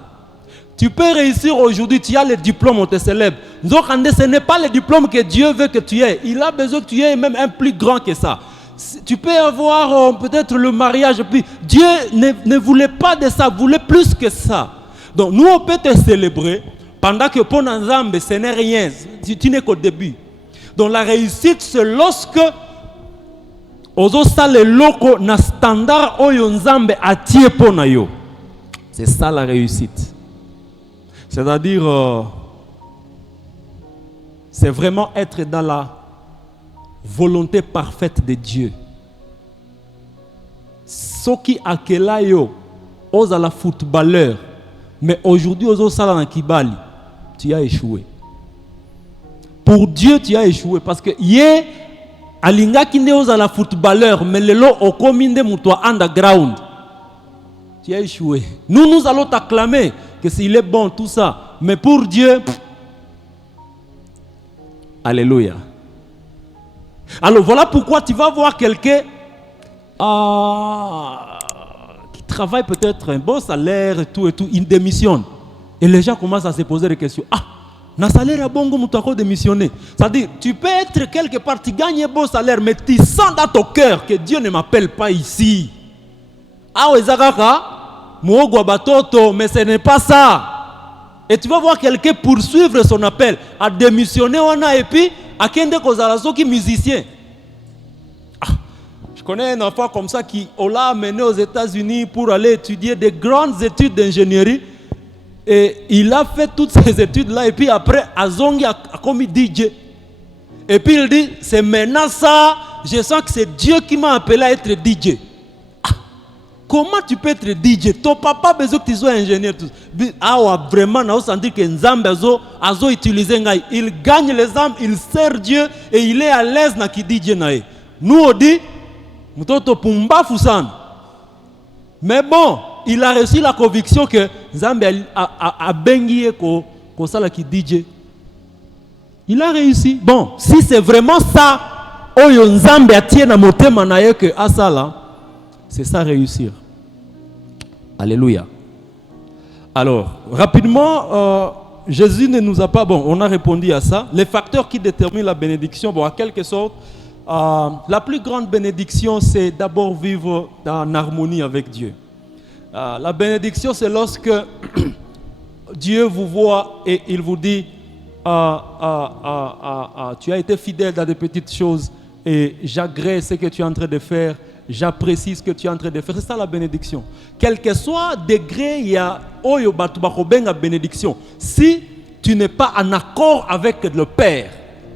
Tu peux réussir aujourd'hui, tu as le diplôme, on te célèbre. Ce n'est pas le diplôme que Dieu veut que tu aies. Il a besoin que tu aies même un plus grand que ça. Tu peux avoir peut-être le mariage, puis Dieu ne voulait pas de ça, voulait plus que ça. Donc nous on peut te célébrer pendant que pour Nzambe ce n'est rien, tu n'es qu'au début. Donc la réussite c'est lorsque ozo sale loko na standard oyo Nzambe atie pona yo. C'est ça la réussite. C'est-à-dire c'est vraiment être dans la volonté parfaite de Dieu. Soki akela yo ozala footballeur, mais aujourd'hui ozo sala na kibali, tu as échoué. Pour Dieu tu as échoué parce que yé alinga kinde ozala footballeur, mais lelo okominde mutwa underground. Tu as échoué. Nous allons t'acclamer que s'il est bon tout ça, mais pour Dieu, alléluia. Alors voilà pourquoi tu vas voir quelqu'un qui travaille peut-être un bon salaire et tout, il démissionne. Et les gens commencent à se poser des questions. Ah, na salaire à bongo moutako démissionner. C'est-à-dire, tu peux être quelque part, tu gagnes un bon salaire, mais tu sens dans ton cœur que Dieu ne m'appelle pas ici. Ah, ezakaka, moogwa batoto, mais ce n'est pas ça. Et tu vas voir quelqu'un poursuivre son appel, à démissionner et puis à kende kozalazo qui musicien. Ah, je connais un enfant comme ça qui l'a amené aux États-Unis pour aller étudier des grandes études d'ingénierie. Et il a fait toutes ces études-là et puis après, Azongi a commis DJ. Et puis il dit, c'est maintenant ça, je sens que c'est Dieu qui m'a appelé à être DJ. Comment tu peux être DJ? Ton papa a besoin que tu sois ingénieur. Ah, vraiment, on a senti que Nzambe a utilisé. Il gagne les âmes, il sert Dieu et il est à l'aise dans qui DJ. Nous, on dit, mais bon, il a reçu la conviction que Nzambe a bengi ko sala qui DJ. Il a réussi. Bon, si c'est vraiment ça, oyo Nzambe a tie na motema na ye que asala. C'est ça réussir. Alléluia. Alors, rapidement, Jésus ne nous a pas... Bon, on a répondu à ça. Les facteurs qui déterminent la bénédiction, bon, en quelque sorte, la plus grande bénédiction, c'est d'abord vivre en harmonie avec Dieu. La bénédiction, c'est lorsque Dieu vous voit et il vous dit, tu as été fidèle dans des petites choses et j'agrée ce que tu es en train de faire, j'apprécie ce que tu es en train de faire. C'est ça la bénédiction. Quel que soit le degré, il y a la bénédiction. Si tu n'es pas en accord avec le Père,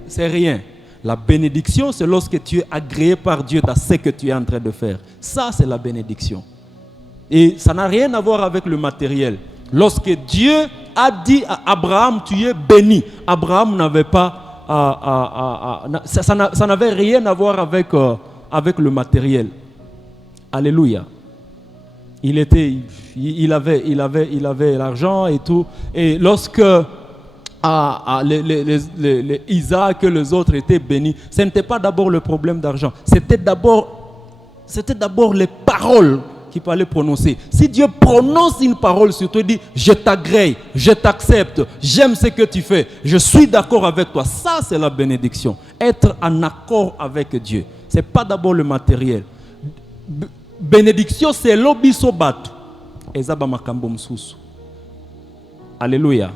c'est rien. La bénédiction, c'est lorsque tu es agréé par Dieu dans ce que tu es en train de faire. Ça, c'est la bénédiction. Et ça n'a rien à voir avec le matériel. Lorsque Dieu a dit à Abraham, tu es béni, Abraham n'avait pas, ça n'avait rien à voir avec le matériel. Alléluia. Il avait l'argent et tout. Et lorsque Isaac et les autres étaient bénis, ce n'était pas d'abord le problème d'argent. C'était d'abord les paroles qu'il fallait prononcer. Si Dieu prononce une parole sur toi, il dit, je t'agrée, je t'accepte, j'aime ce que tu fais, je suis d'accord avec toi. Ça, c'est la bénédiction. Être en accord avec Dieu. Ce n'est pas d'abord le matériel. Bénédiction, c'est l'obisobatu. Ezaba makambo msusu. Alléluia.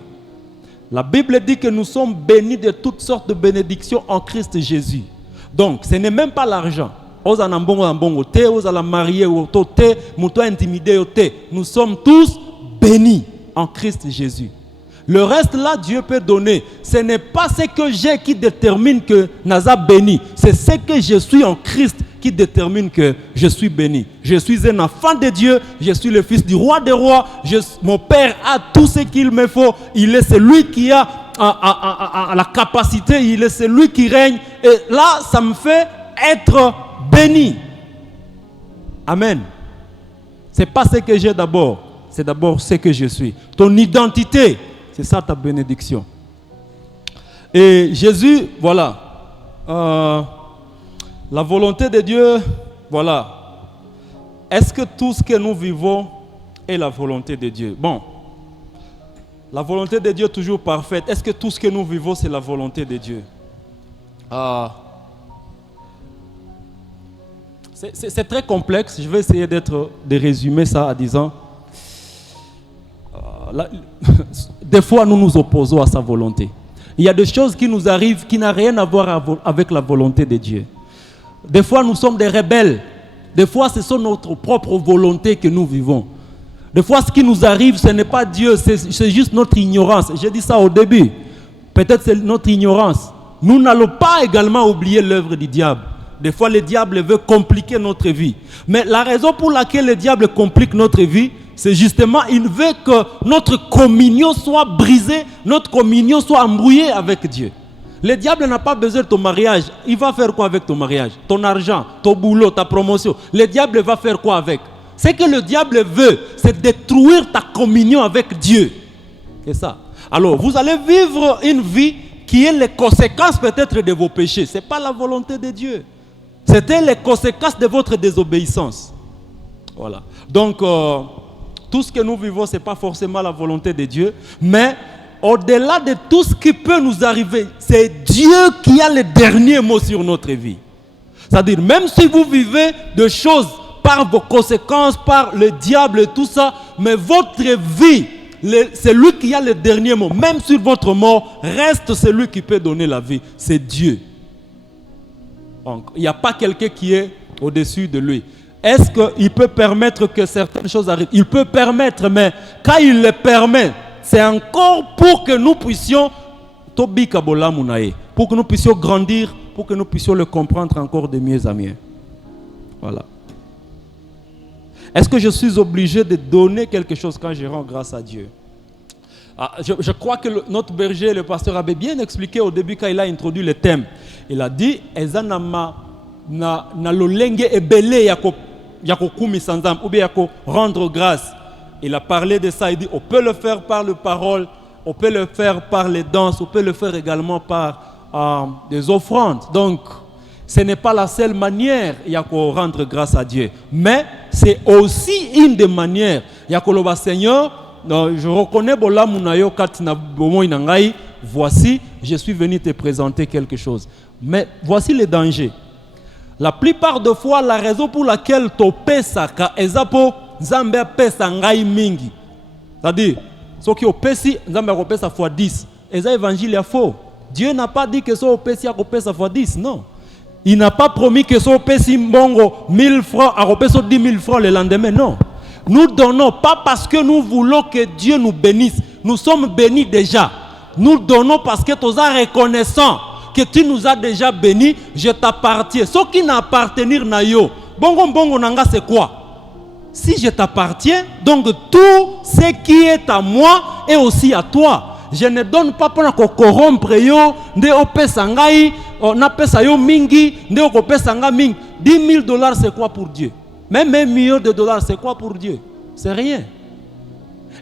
La Bible dit que nous sommes bénis de toutes sortes de bénédictions en Christ Jésus. Donc, ce n'est même pas l'argent. Nous sommes tous bénis en Christ Jésus. Le reste là, Dieu peut donner. Ce n'est pas ce que j'ai qui détermine que Naza béni. C'est ce que je suis en Christ qui détermine que je suis béni. Je suis un enfant de Dieu. Je suis le fils du roi des rois. Mon Père a tout ce qu'il me faut. Il est celui qui a la capacité. Il est celui qui règne. Et là, ça me fait être béni. Amen. C'est pas ce que j'ai d'abord. C'est d'abord ce que je suis. Ton identité, c'est ça ta bénédiction. Et Jésus, voilà. La volonté de Dieu, voilà. Est-ce que tout ce que nous vivons est la volonté de Dieu? Bon. La volonté de Dieu est toujours parfaite. Est-ce que tout ce que nous vivons, c'est la volonté de Dieu? C'est très complexe. Je vais essayer de résumer ça en disant des fois nous nous opposons à sa volonté. Il y a des choses qui nous arrivent qui n'ont rien à voir avec la volonté de Dieu. Des fois nous sommes des rebelles. Des fois ce sont notre propre volonté que nous vivons. Des fois ce qui nous arrive ce n'est pas Dieu, c'est juste notre ignorance. J'ai dit ça au début. Peut-être c'est notre ignorance. Nous n'allons pas également oublier l'œuvre du diable. Des fois, le diable veut compliquer notre vie. Mais la raison pour laquelle le diable complique notre vie, c'est justement qu'il veut que notre communion soit brisée, notre communion soit embrouillée avec Dieu. Le diable n'a pas besoin de ton mariage. Il va faire quoi avec ton mariage? Ton argent, ton boulot, ta promotion. Le diable va faire quoi avec? Ce que le diable veut, c'est détruire ta communion avec Dieu. C'est ça. Alors, vous allez vivre une vie qui est les conséquences peut-être de vos péchés. Ce n'est pas la volonté de Dieu. C'était les conséquences de votre désobéissance. Voilà. Donc, tout ce que nous vivons, ce n'est pas forcément la volonté de Dieu. Mais, au-delà de tout ce qui peut nous arriver, c'est Dieu qui a le dernier mot sur notre vie. C'est-à-dire, même si vous vivez de choses par vos conséquences, par le diable et tout ça, mais votre vie, c'est lui qui a le dernier mot. Même sur votre mort, reste celui qui peut donner la vie. C'est Dieu. Donc, il n'y a pas quelqu'un qui est au-dessus de lui. Est-ce qu'il peut permettre que certaines choses arrivent? Il peut permettre, mais quand il le permet, c'est encore pour que nous puissions pour que nous puissions grandir, pour que nous puissions le comprendre encore de mieux en mieux. Voilà. Est-ce que je suis obligé de donner quelque chose quand je rends grâce à Dieu? Je crois que notre berger, le pasteur, avait bien expliqué au début quand il a introduit le thème. Il a dit, rendre grâce. Il a parlé de ça, il dit, on peut le faire par les paroles, on peut le faire par les danses, on peut le faire également par des offrandes. Donc, ce n'est pas la seule manière de rendre grâce à Dieu. Mais c'est aussi une des manières. Seigneur, je reconnais voici, je suis venu te présenter quelque chose. Mais voici les dangers. La plupart des fois, la raison pour laquelle tu pesaka ezapo Zambia pesa ngai mingi. C'est-à-dire, Ce qui est au Pessi, nous avons ça fois 10. Et ça, l'évangile est faux. Dieu n'a pas dit que ce au Pessi a ça fois 10. Non. Il n'a pas promis que ce au Pessi mbongo 1000 francs a 10 000 francs le lendemain. Non. Nous donnons pas parce que nous voulons que Dieu nous bénisse. Nous sommes bénis déjà. Nous donnons parce que tu es reconnaissant que tu nous as déjà bénis. Je t'appartiens. Ce qui n'appartenir na yo. Bongo bongo nanga c'est quoi? Si je t'appartiens, donc tout ce qui est à moi est aussi à toi. Je ne donne pas pour corrompre yo, nde opesa ngai, na pesa yo mingi, nde okopesa nga mingi. 10 000 $ c'est quoi pour Dieu? Même 1 million de dollars c'est quoi pour Dieu? C'est rien.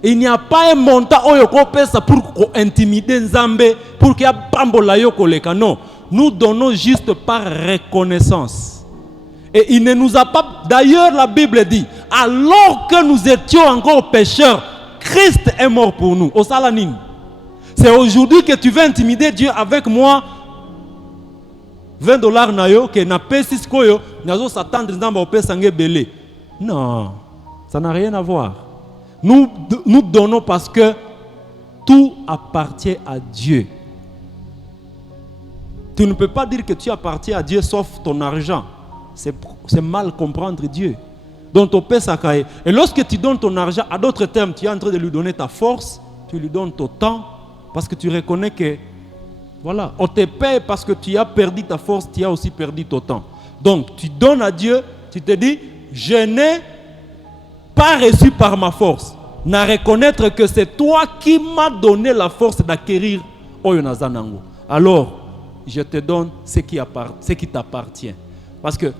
Il n'y a pas un montant oyo kopesa pour intimider Nzambe, pour qu'il y a pambola yo koleka. Non, nous donnons juste par reconnaissance. Et il ne nous a pas... D'ailleurs, la Bible dit, alors que nous étions encore pécheurs, Christ est mort pour nous. Au Salanine. C'est aujourd'hui que tu veux intimider Dieu avec moi. 20 $ na yo, que na pesis koyo, nazo s'attendre dans ma pesangé belé. Non, ça n'a rien à voir. Nous donnons parce que tout appartient à Dieu. Tu ne peux pas dire que tu appartiens à Dieu sauf ton argent. C'est mal comprendre Dieu. Donc ton père s'accaille. Et lorsque tu donnes ton argent, à d'autres termes, tu es en train de lui donner ta force, tu lui donnes ton temps, parce que tu reconnais que, voilà, on te paie parce que tu as perdu ta force, tu as aussi perdu ton temps. Donc tu donnes à Dieu, tu te dis, je n'ai pas reçu par ma force. Na reconnaître que c'est toi qui m'as donné la force d'acquérir Oyonazanango. Alors, je te donne ce qui t'appartient. Parce que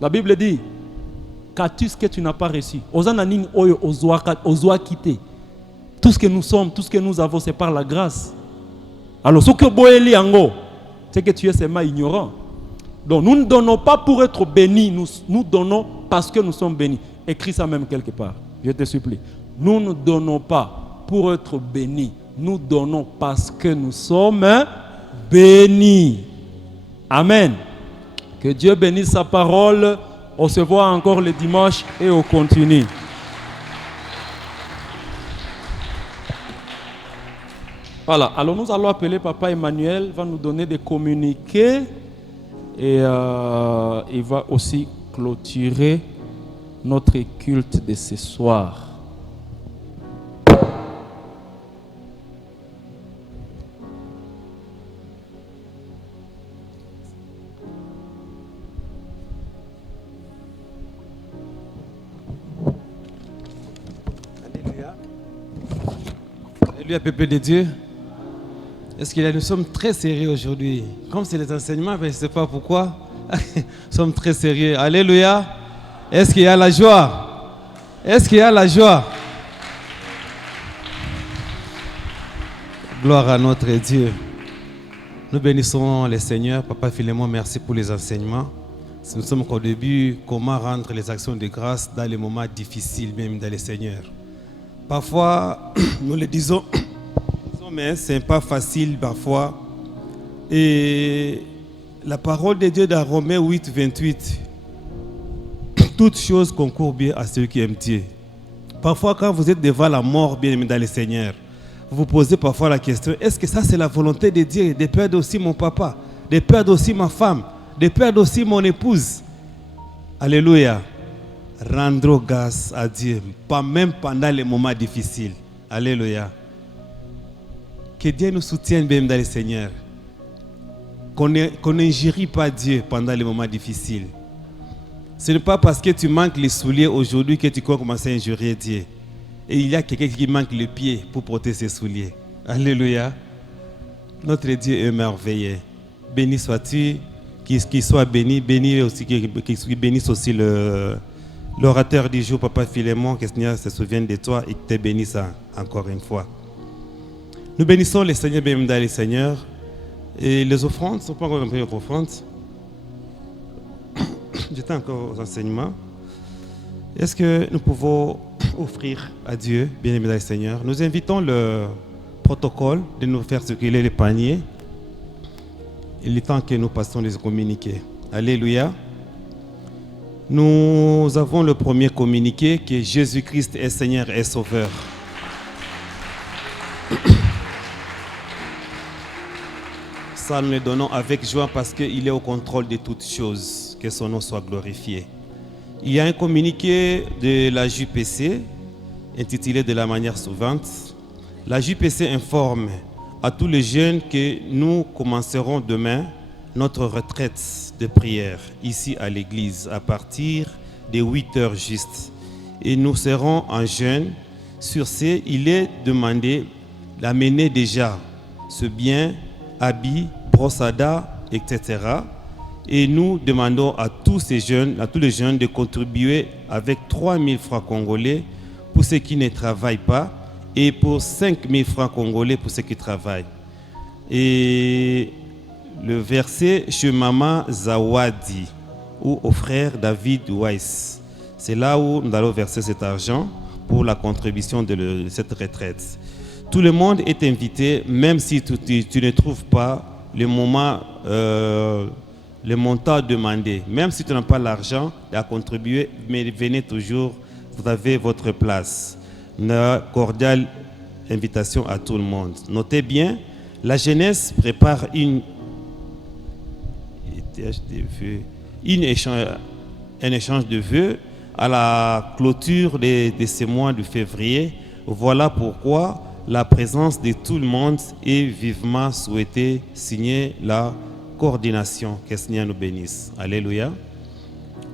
la Bible dit, qu'as-tu ce que tu n'as pas reçu? Ozananing oyo ozoa quitter. Tout ce que nous sommes, tout ce que nous avons, c'est par la grâce. Alors, ce que boeli ango, c'est que tu es seulement ignorant. Donc, nous ne donnons pas pour être bénis, nous donnons parce que nous sommes bénis. Écris ça même quelque part, je te supplie. Nous ne donnons pas pour être bénis, nous donnons parce que nous sommes bénis. Amen. Que Dieu bénisse sa parole. On se voit encore le dimanche et on continue. Voilà, alors nous allons appeler Papa Emmanuel, il va nous donner des communiqués et il va aussi clôturer notre culte de ce soir. Alléluia, peuple de Dieu. Est-ce qu'il y a, nous sommes très sérieux aujourd'hui. Comme c'est les enseignements, je ne sais pas pourquoi. Nous sommes très sérieux. Alléluia. Est-ce qu'il y a la joie? Est-ce qu'il y a la joie? Gloire à notre Dieu. Nous bénissons le Seigneur. Papa Philémon, merci pour les enseignements. Nous sommes au début, comment rendre les actions de grâce dans les moments difficiles, même dans le Seigneur. Parfois, nous le disons, mais ce n'est pas facile parfois. Et la parole de Dieu dans Romains 8, 28, toute chose concourt bien à ceux qui aiment Dieu. Parfois, quand vous êtes devant la mort, bien aimé dans le Seigneur, vous vous posez parfois la question, est-ce que ça c'est la volonté de Dieu de perdre aussi mon papa, de perdre aussi ma femme, de perdre aussi mon épouse? Alléluia. Rendre grâce à Dieu, pas même pendant les moments difficiles. Alléluia. Que Dieu nous soutienne bien dans le Seigneur. Qu'on n'injurie pas Dieu pendant les moments difficiles. Ce n'est pas parce que tu manques les souliers aujourd'hui que tu commences à injurier Dieu. Et il y a quelqu'un qui manque le pied pour porter ses souliers. Alléluia. Notre Dieu est merveilleux. Béni sois-tu, qu'il soit béni, béni aussi, qu'il bénisse aussi l'orateur du jour, Papa Philémon, que le Seigneur se souvienne de toi et que te bénisse encore une fois. Nous bénissons le Seigneur, bénémoine le Seigneur. Et les offrandes ne sont pas encore remplies aux offrandes. J'étais encore aux enseignements. Est-ce que nous pouvons offrir à Dieu, bien-aimé dans le Seigneur? Nous invitons le protocole de nous faire circuler les paniers. Il est temps que nous passions les communiqués. Alléluia. Nous avons le premier communiqué qui est Jésus-Christ est Seigneur et Sauveur. ça, nous le donnons avec joie parce qu'il est au contrôle de toutes choses. Que son nom soit glorifié. Il y a un communiqué de la JPC intitulé de la manière suivante. La JPC informe à tous les jeunes que nous commencerons demain notre retraite de prière ici à l'église à partir de 8h juste. Et nous serons en jeûne. Sur ce, il est demandé d'amener déjà ce bien, habits, brossada, etc. Et nous demandons à tous ces jeunes, à tous les jeunes de contribuer avec 3 000 francs congolais pour ceux qui ne travaillent pas et pour 5 000 francs congolais pour ceux qui travaillent. Et le verset chez Maman Zawadi ou au frère David Weiss, c'est là où nous allons verser cet argent pour la contribution de cette retraite. Tout le monde est invité, même si tu ne trouves pas le montant demandé. Même si tu n'as pas l'argent à contribuer, mais venez toujours, vous avez votre place. Une cordiale invitation à tout le monde. Notez bien, la jeunesse prépare un échange de vœux à la clôture de ce mois de février. Voilà pourquoi la présence de tout le monde est vivement souhaitée, signer la coordination. Que le Seigneur nous bénisse. Alléluia.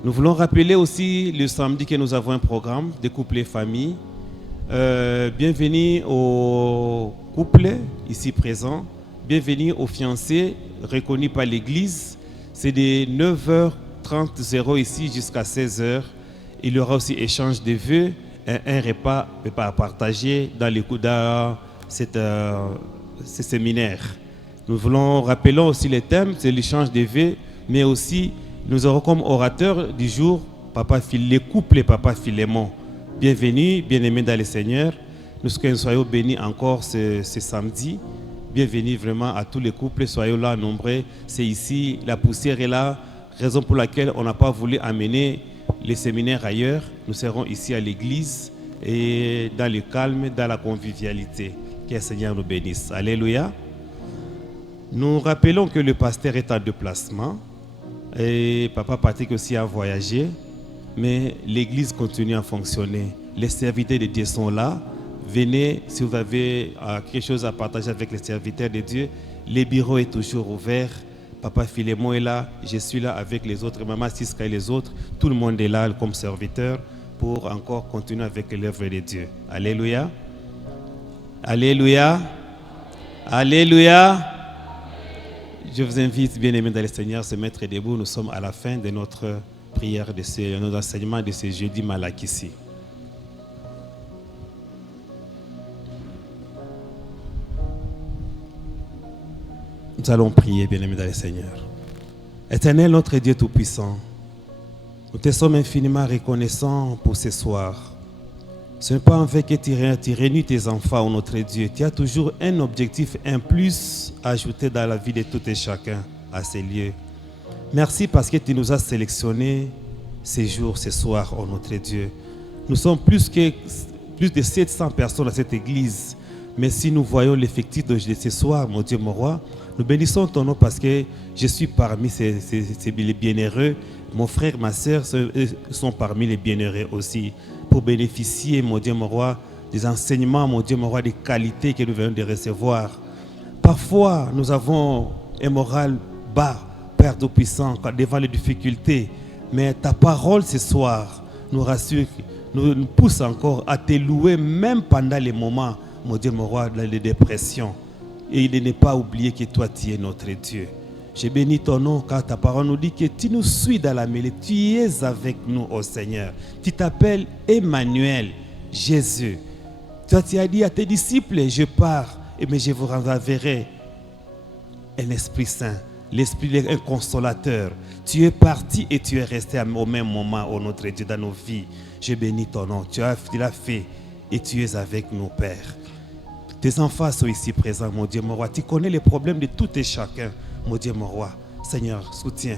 Nous voulons rappeler aussi le samedi que nous avons un programme de couples et familles. Bienvenue aux couples ici présents. Bienvenue aux fiancés reconnus par l'église. C'est de 9h30 ici jusqu'à 16h. Il y aura aussi échange de vœux, un repas à partager dans ce séminaire. Nous rappelons aussi les thèmes, c'est l'échange de vœux, mais aussi nous aurons comme orateur du jour les couples et Papa Philémon. Bienvenue, bien-aimés dans le Seigneur. Nous soyons bénis encore ce samedi. Bienvenue vraiment à tous les couples, soyez là nombreux. C'est ici, la poussière est là, raison pour laquelle on n'a pas voulu amener les séminaires ailleurs. Nous serons ici à l'église et dans le calme, dans la convivialité. Que le Seigneur nous bénisse. Alléluia. Nous rappelons que le pasteur est en déplacement et Papa Patrick aussi a voyagé, mais l'église continue à fonctionner. Les serviteurs de Dieu sont là. Venez, si vous avez quelque chose à partager avec les serviteurs de Dieu, le bureau est toujours ouvert. Papa Philémon est là, je suis là avec les autres, Maman Siska et les autres. Tout le monde est là comme serviteur pour encore continuer avec l'œuvre de Dieu. Alléluia. Alléluia. Alléluia. Je vous invite, bien-aimés dans le Seigneur, à se mettre debout. Nous sommes à la fin de notre prière, de notre enseignement de ce jeudi Malakissi. Nous allons prier, bien-aimés dans le Seigneur. Éternel, notre Dieu Tout-Puissant, nous te sommes infiniment reconnaissants pour ce soir. Ce n'est pas en fait que tu réunis tes enfants, notre Dieu. Tu as toujours un objectif, un plus à ajouter dans la vie de tout et chacun à ces lieux. Merci parce que tu nous as sélectionnés ces jours, ce soir, oh notre Dieu. Nous sommes plus de 700 personnes à cette église. Mais si nous voyons l'effectif de ce soir, mon Dieu, mon roi, nous bénissons ton nom parce que je suis parmi les bienheureux. Mon frère, ma soeur sont parmi les bienheureux aussi. Pour bénéficier, mon Dieu, mon roi, des enseignements, mon Dieu, mon roi, des qualités que nous venons de recevoir. Parfois, nous avons un moral bas, Père Tout-Puissant, devant les difficultés. Mais ta parole ce soir nous rassure, nous pousse encore à te louer, même pendant les moments, mon Dieu, mon roi, de dépression. Et de ne pas oublier que toi, tu es notre Dieu. Je bénis ton nom car ta parole nous dit que tu nous suis dans la mêlée. Tu es avec nous, ô Seigneur. Tu t'appelles Emmanuel, Jésus. Toi, tu as dit à tes disciples, je pars, mais je vous renverrai un Esprit Saint, l'Esprit, un consolateur. Tu es parti et tu es resté au même moment, ô notre Dieu, dans nos vies. Je bénis ton nom. Tu l'as fait et tu es avec nous, Père. Tes enfants sont ici présents, mon Dieu, mon roi. Tu connais les problèmes de tout et chacun, mon Dieu, mon roi. Seigneur, soutiens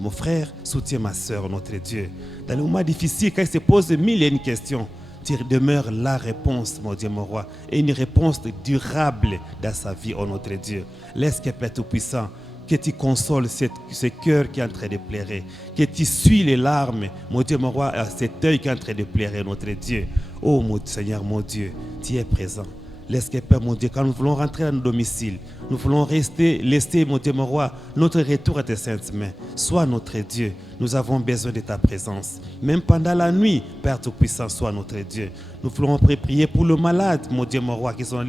mon frère, soutiens ma soeur, notre Dieu. Dans les moments difficiles, quand il se pose 1000 et une questions, Tu demeures la réponse, mon Dieu, mon roi, et une réponse durable dans sa vie, oh notre Dieu. Laisse que Père Tout-Puissant, que tu consoles ce cœur qui est en train de pleurer, que tu suis les larmes, mon Dieu, mon roi, à cet œil qui est en train de pleurer, notre Dieu. Oh mon Seigneur, mon Dieu, tu es présent. Laisse que Père, mon Dieu, quand nous voulons rentrer à nos domiciles, nous voulons laisser, mon Dieu, mon roi, notre retour à tes saintes mains. Sois notre Dieu. Nous avons besoin de ta présence. Même pendant la nuit, Père Tout-Puissant, sois notre Dieu. Nous voulons prier pour les malades, mon Dieu, mon roi, qui sont dans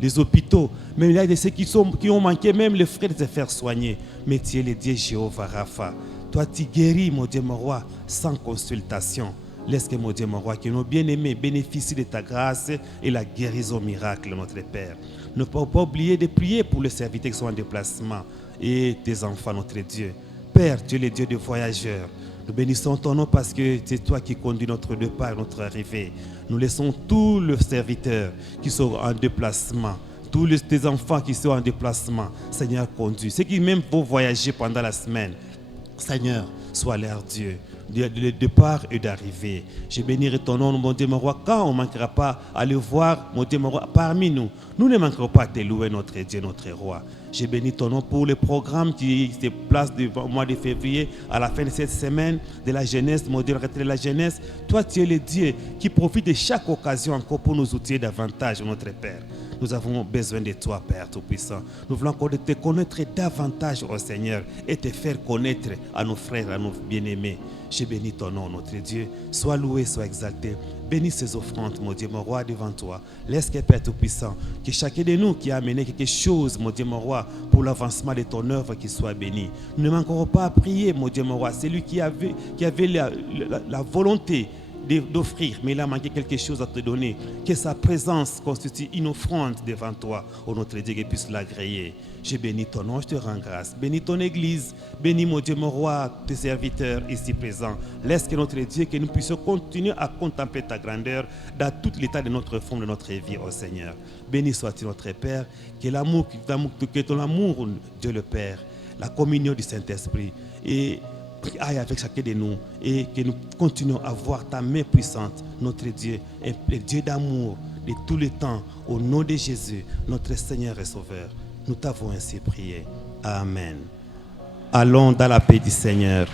les hôpitaux. Même il y a de ceux qui ont manqué même les frais de se faire soigner. Mais tu es le Dieu Jéhovah Rapha. Toi, tu guéris, mon Dieu, mon roi, sans consultation. Laisse que, mon Dieu, mon roi, que nos bien-aimés bénéficient de ta grâce et la guérison miracle, notre Père. Ne pas oublier de prier pour les serviteurs qui sont en déplacement et tes enfants, notre Dieu. Père, tu es le Dieu des voyageurs. Nous bénissons ton nom parce que c'est toi qui conduis notre départ, notre arrivée. Nous laissons tous les serviteurs qui sont en déplacement, tous tes enfants qui sont en déplacement. Seigneur, conduis. Ceux qui même vont voyager pendant la semaine. Seigneur, sois leur Dieu, de départ et d'arrivée. Je bénirai ton nom, mon Dieu, mon roi, quand on ne manquera pas à le voir, mon Dieu, mon roi, parmi nous. Nous ne manquerons pas à te louer, notre Dieu, notre roi. Je bénis ton nom pour le programme qui se place du mois de février à la fin de cette semaine de la jeunesse, mon Dieu, de la jeunesse. Toi, tu es le Dieu qui profite de chaque occasion encore pour nous outiller davantage, notre Père. Nous avons besoin de toi, Père Tout-Puissant. Nous voulons encore te connaître davantage, oh Seigneur, et te faire connaître à nos frères, à nos bien-aimés. Je bénis ton nom, notre Dieu. Sois loué, sois exalté. Bénis ces offrandes, mon Dieu, mon roi, devant toi. Laisse que Père Tout-Puissant, que chacun de nous qui a amené quelque chose, mon Dieu, mon roi, pour l'avancement de ton œuvre, qu'il soit béni. Nous ne manquerons pas à prier, mon Dieu, mon roi. C'est lui qui avait la volonté d'offrir, mais il a manqué quelque chose à te donner. Que sa présence constitue une offrande devant toi, oh notre Dieu, qu'il puisse l'agréer. Je bénis ton nom, je te rends grâce. Bénis ton Église, bénis mon Dieu, mon roi, tes serviteurs ici présents. Laisse que notre Dieu, que nous puissions continuer à contempler ta grandeur dans tout l'état de notre forme, de notre vie, oh Seigneur. Béni sois-tu notre Père, que l'amour, que ton amour, Dieu le Père, la communion du Saint-Esprit et aille avec chacun de nous et que nous continuons à voir ta main puissante, notre Dieu, le Dieu d'amour de tous les temps, au nom de Jésus, notre Seigneur et Sauveur. Nous t'avons ainsi prié. Amen. Allons dans la paix du Seigneur.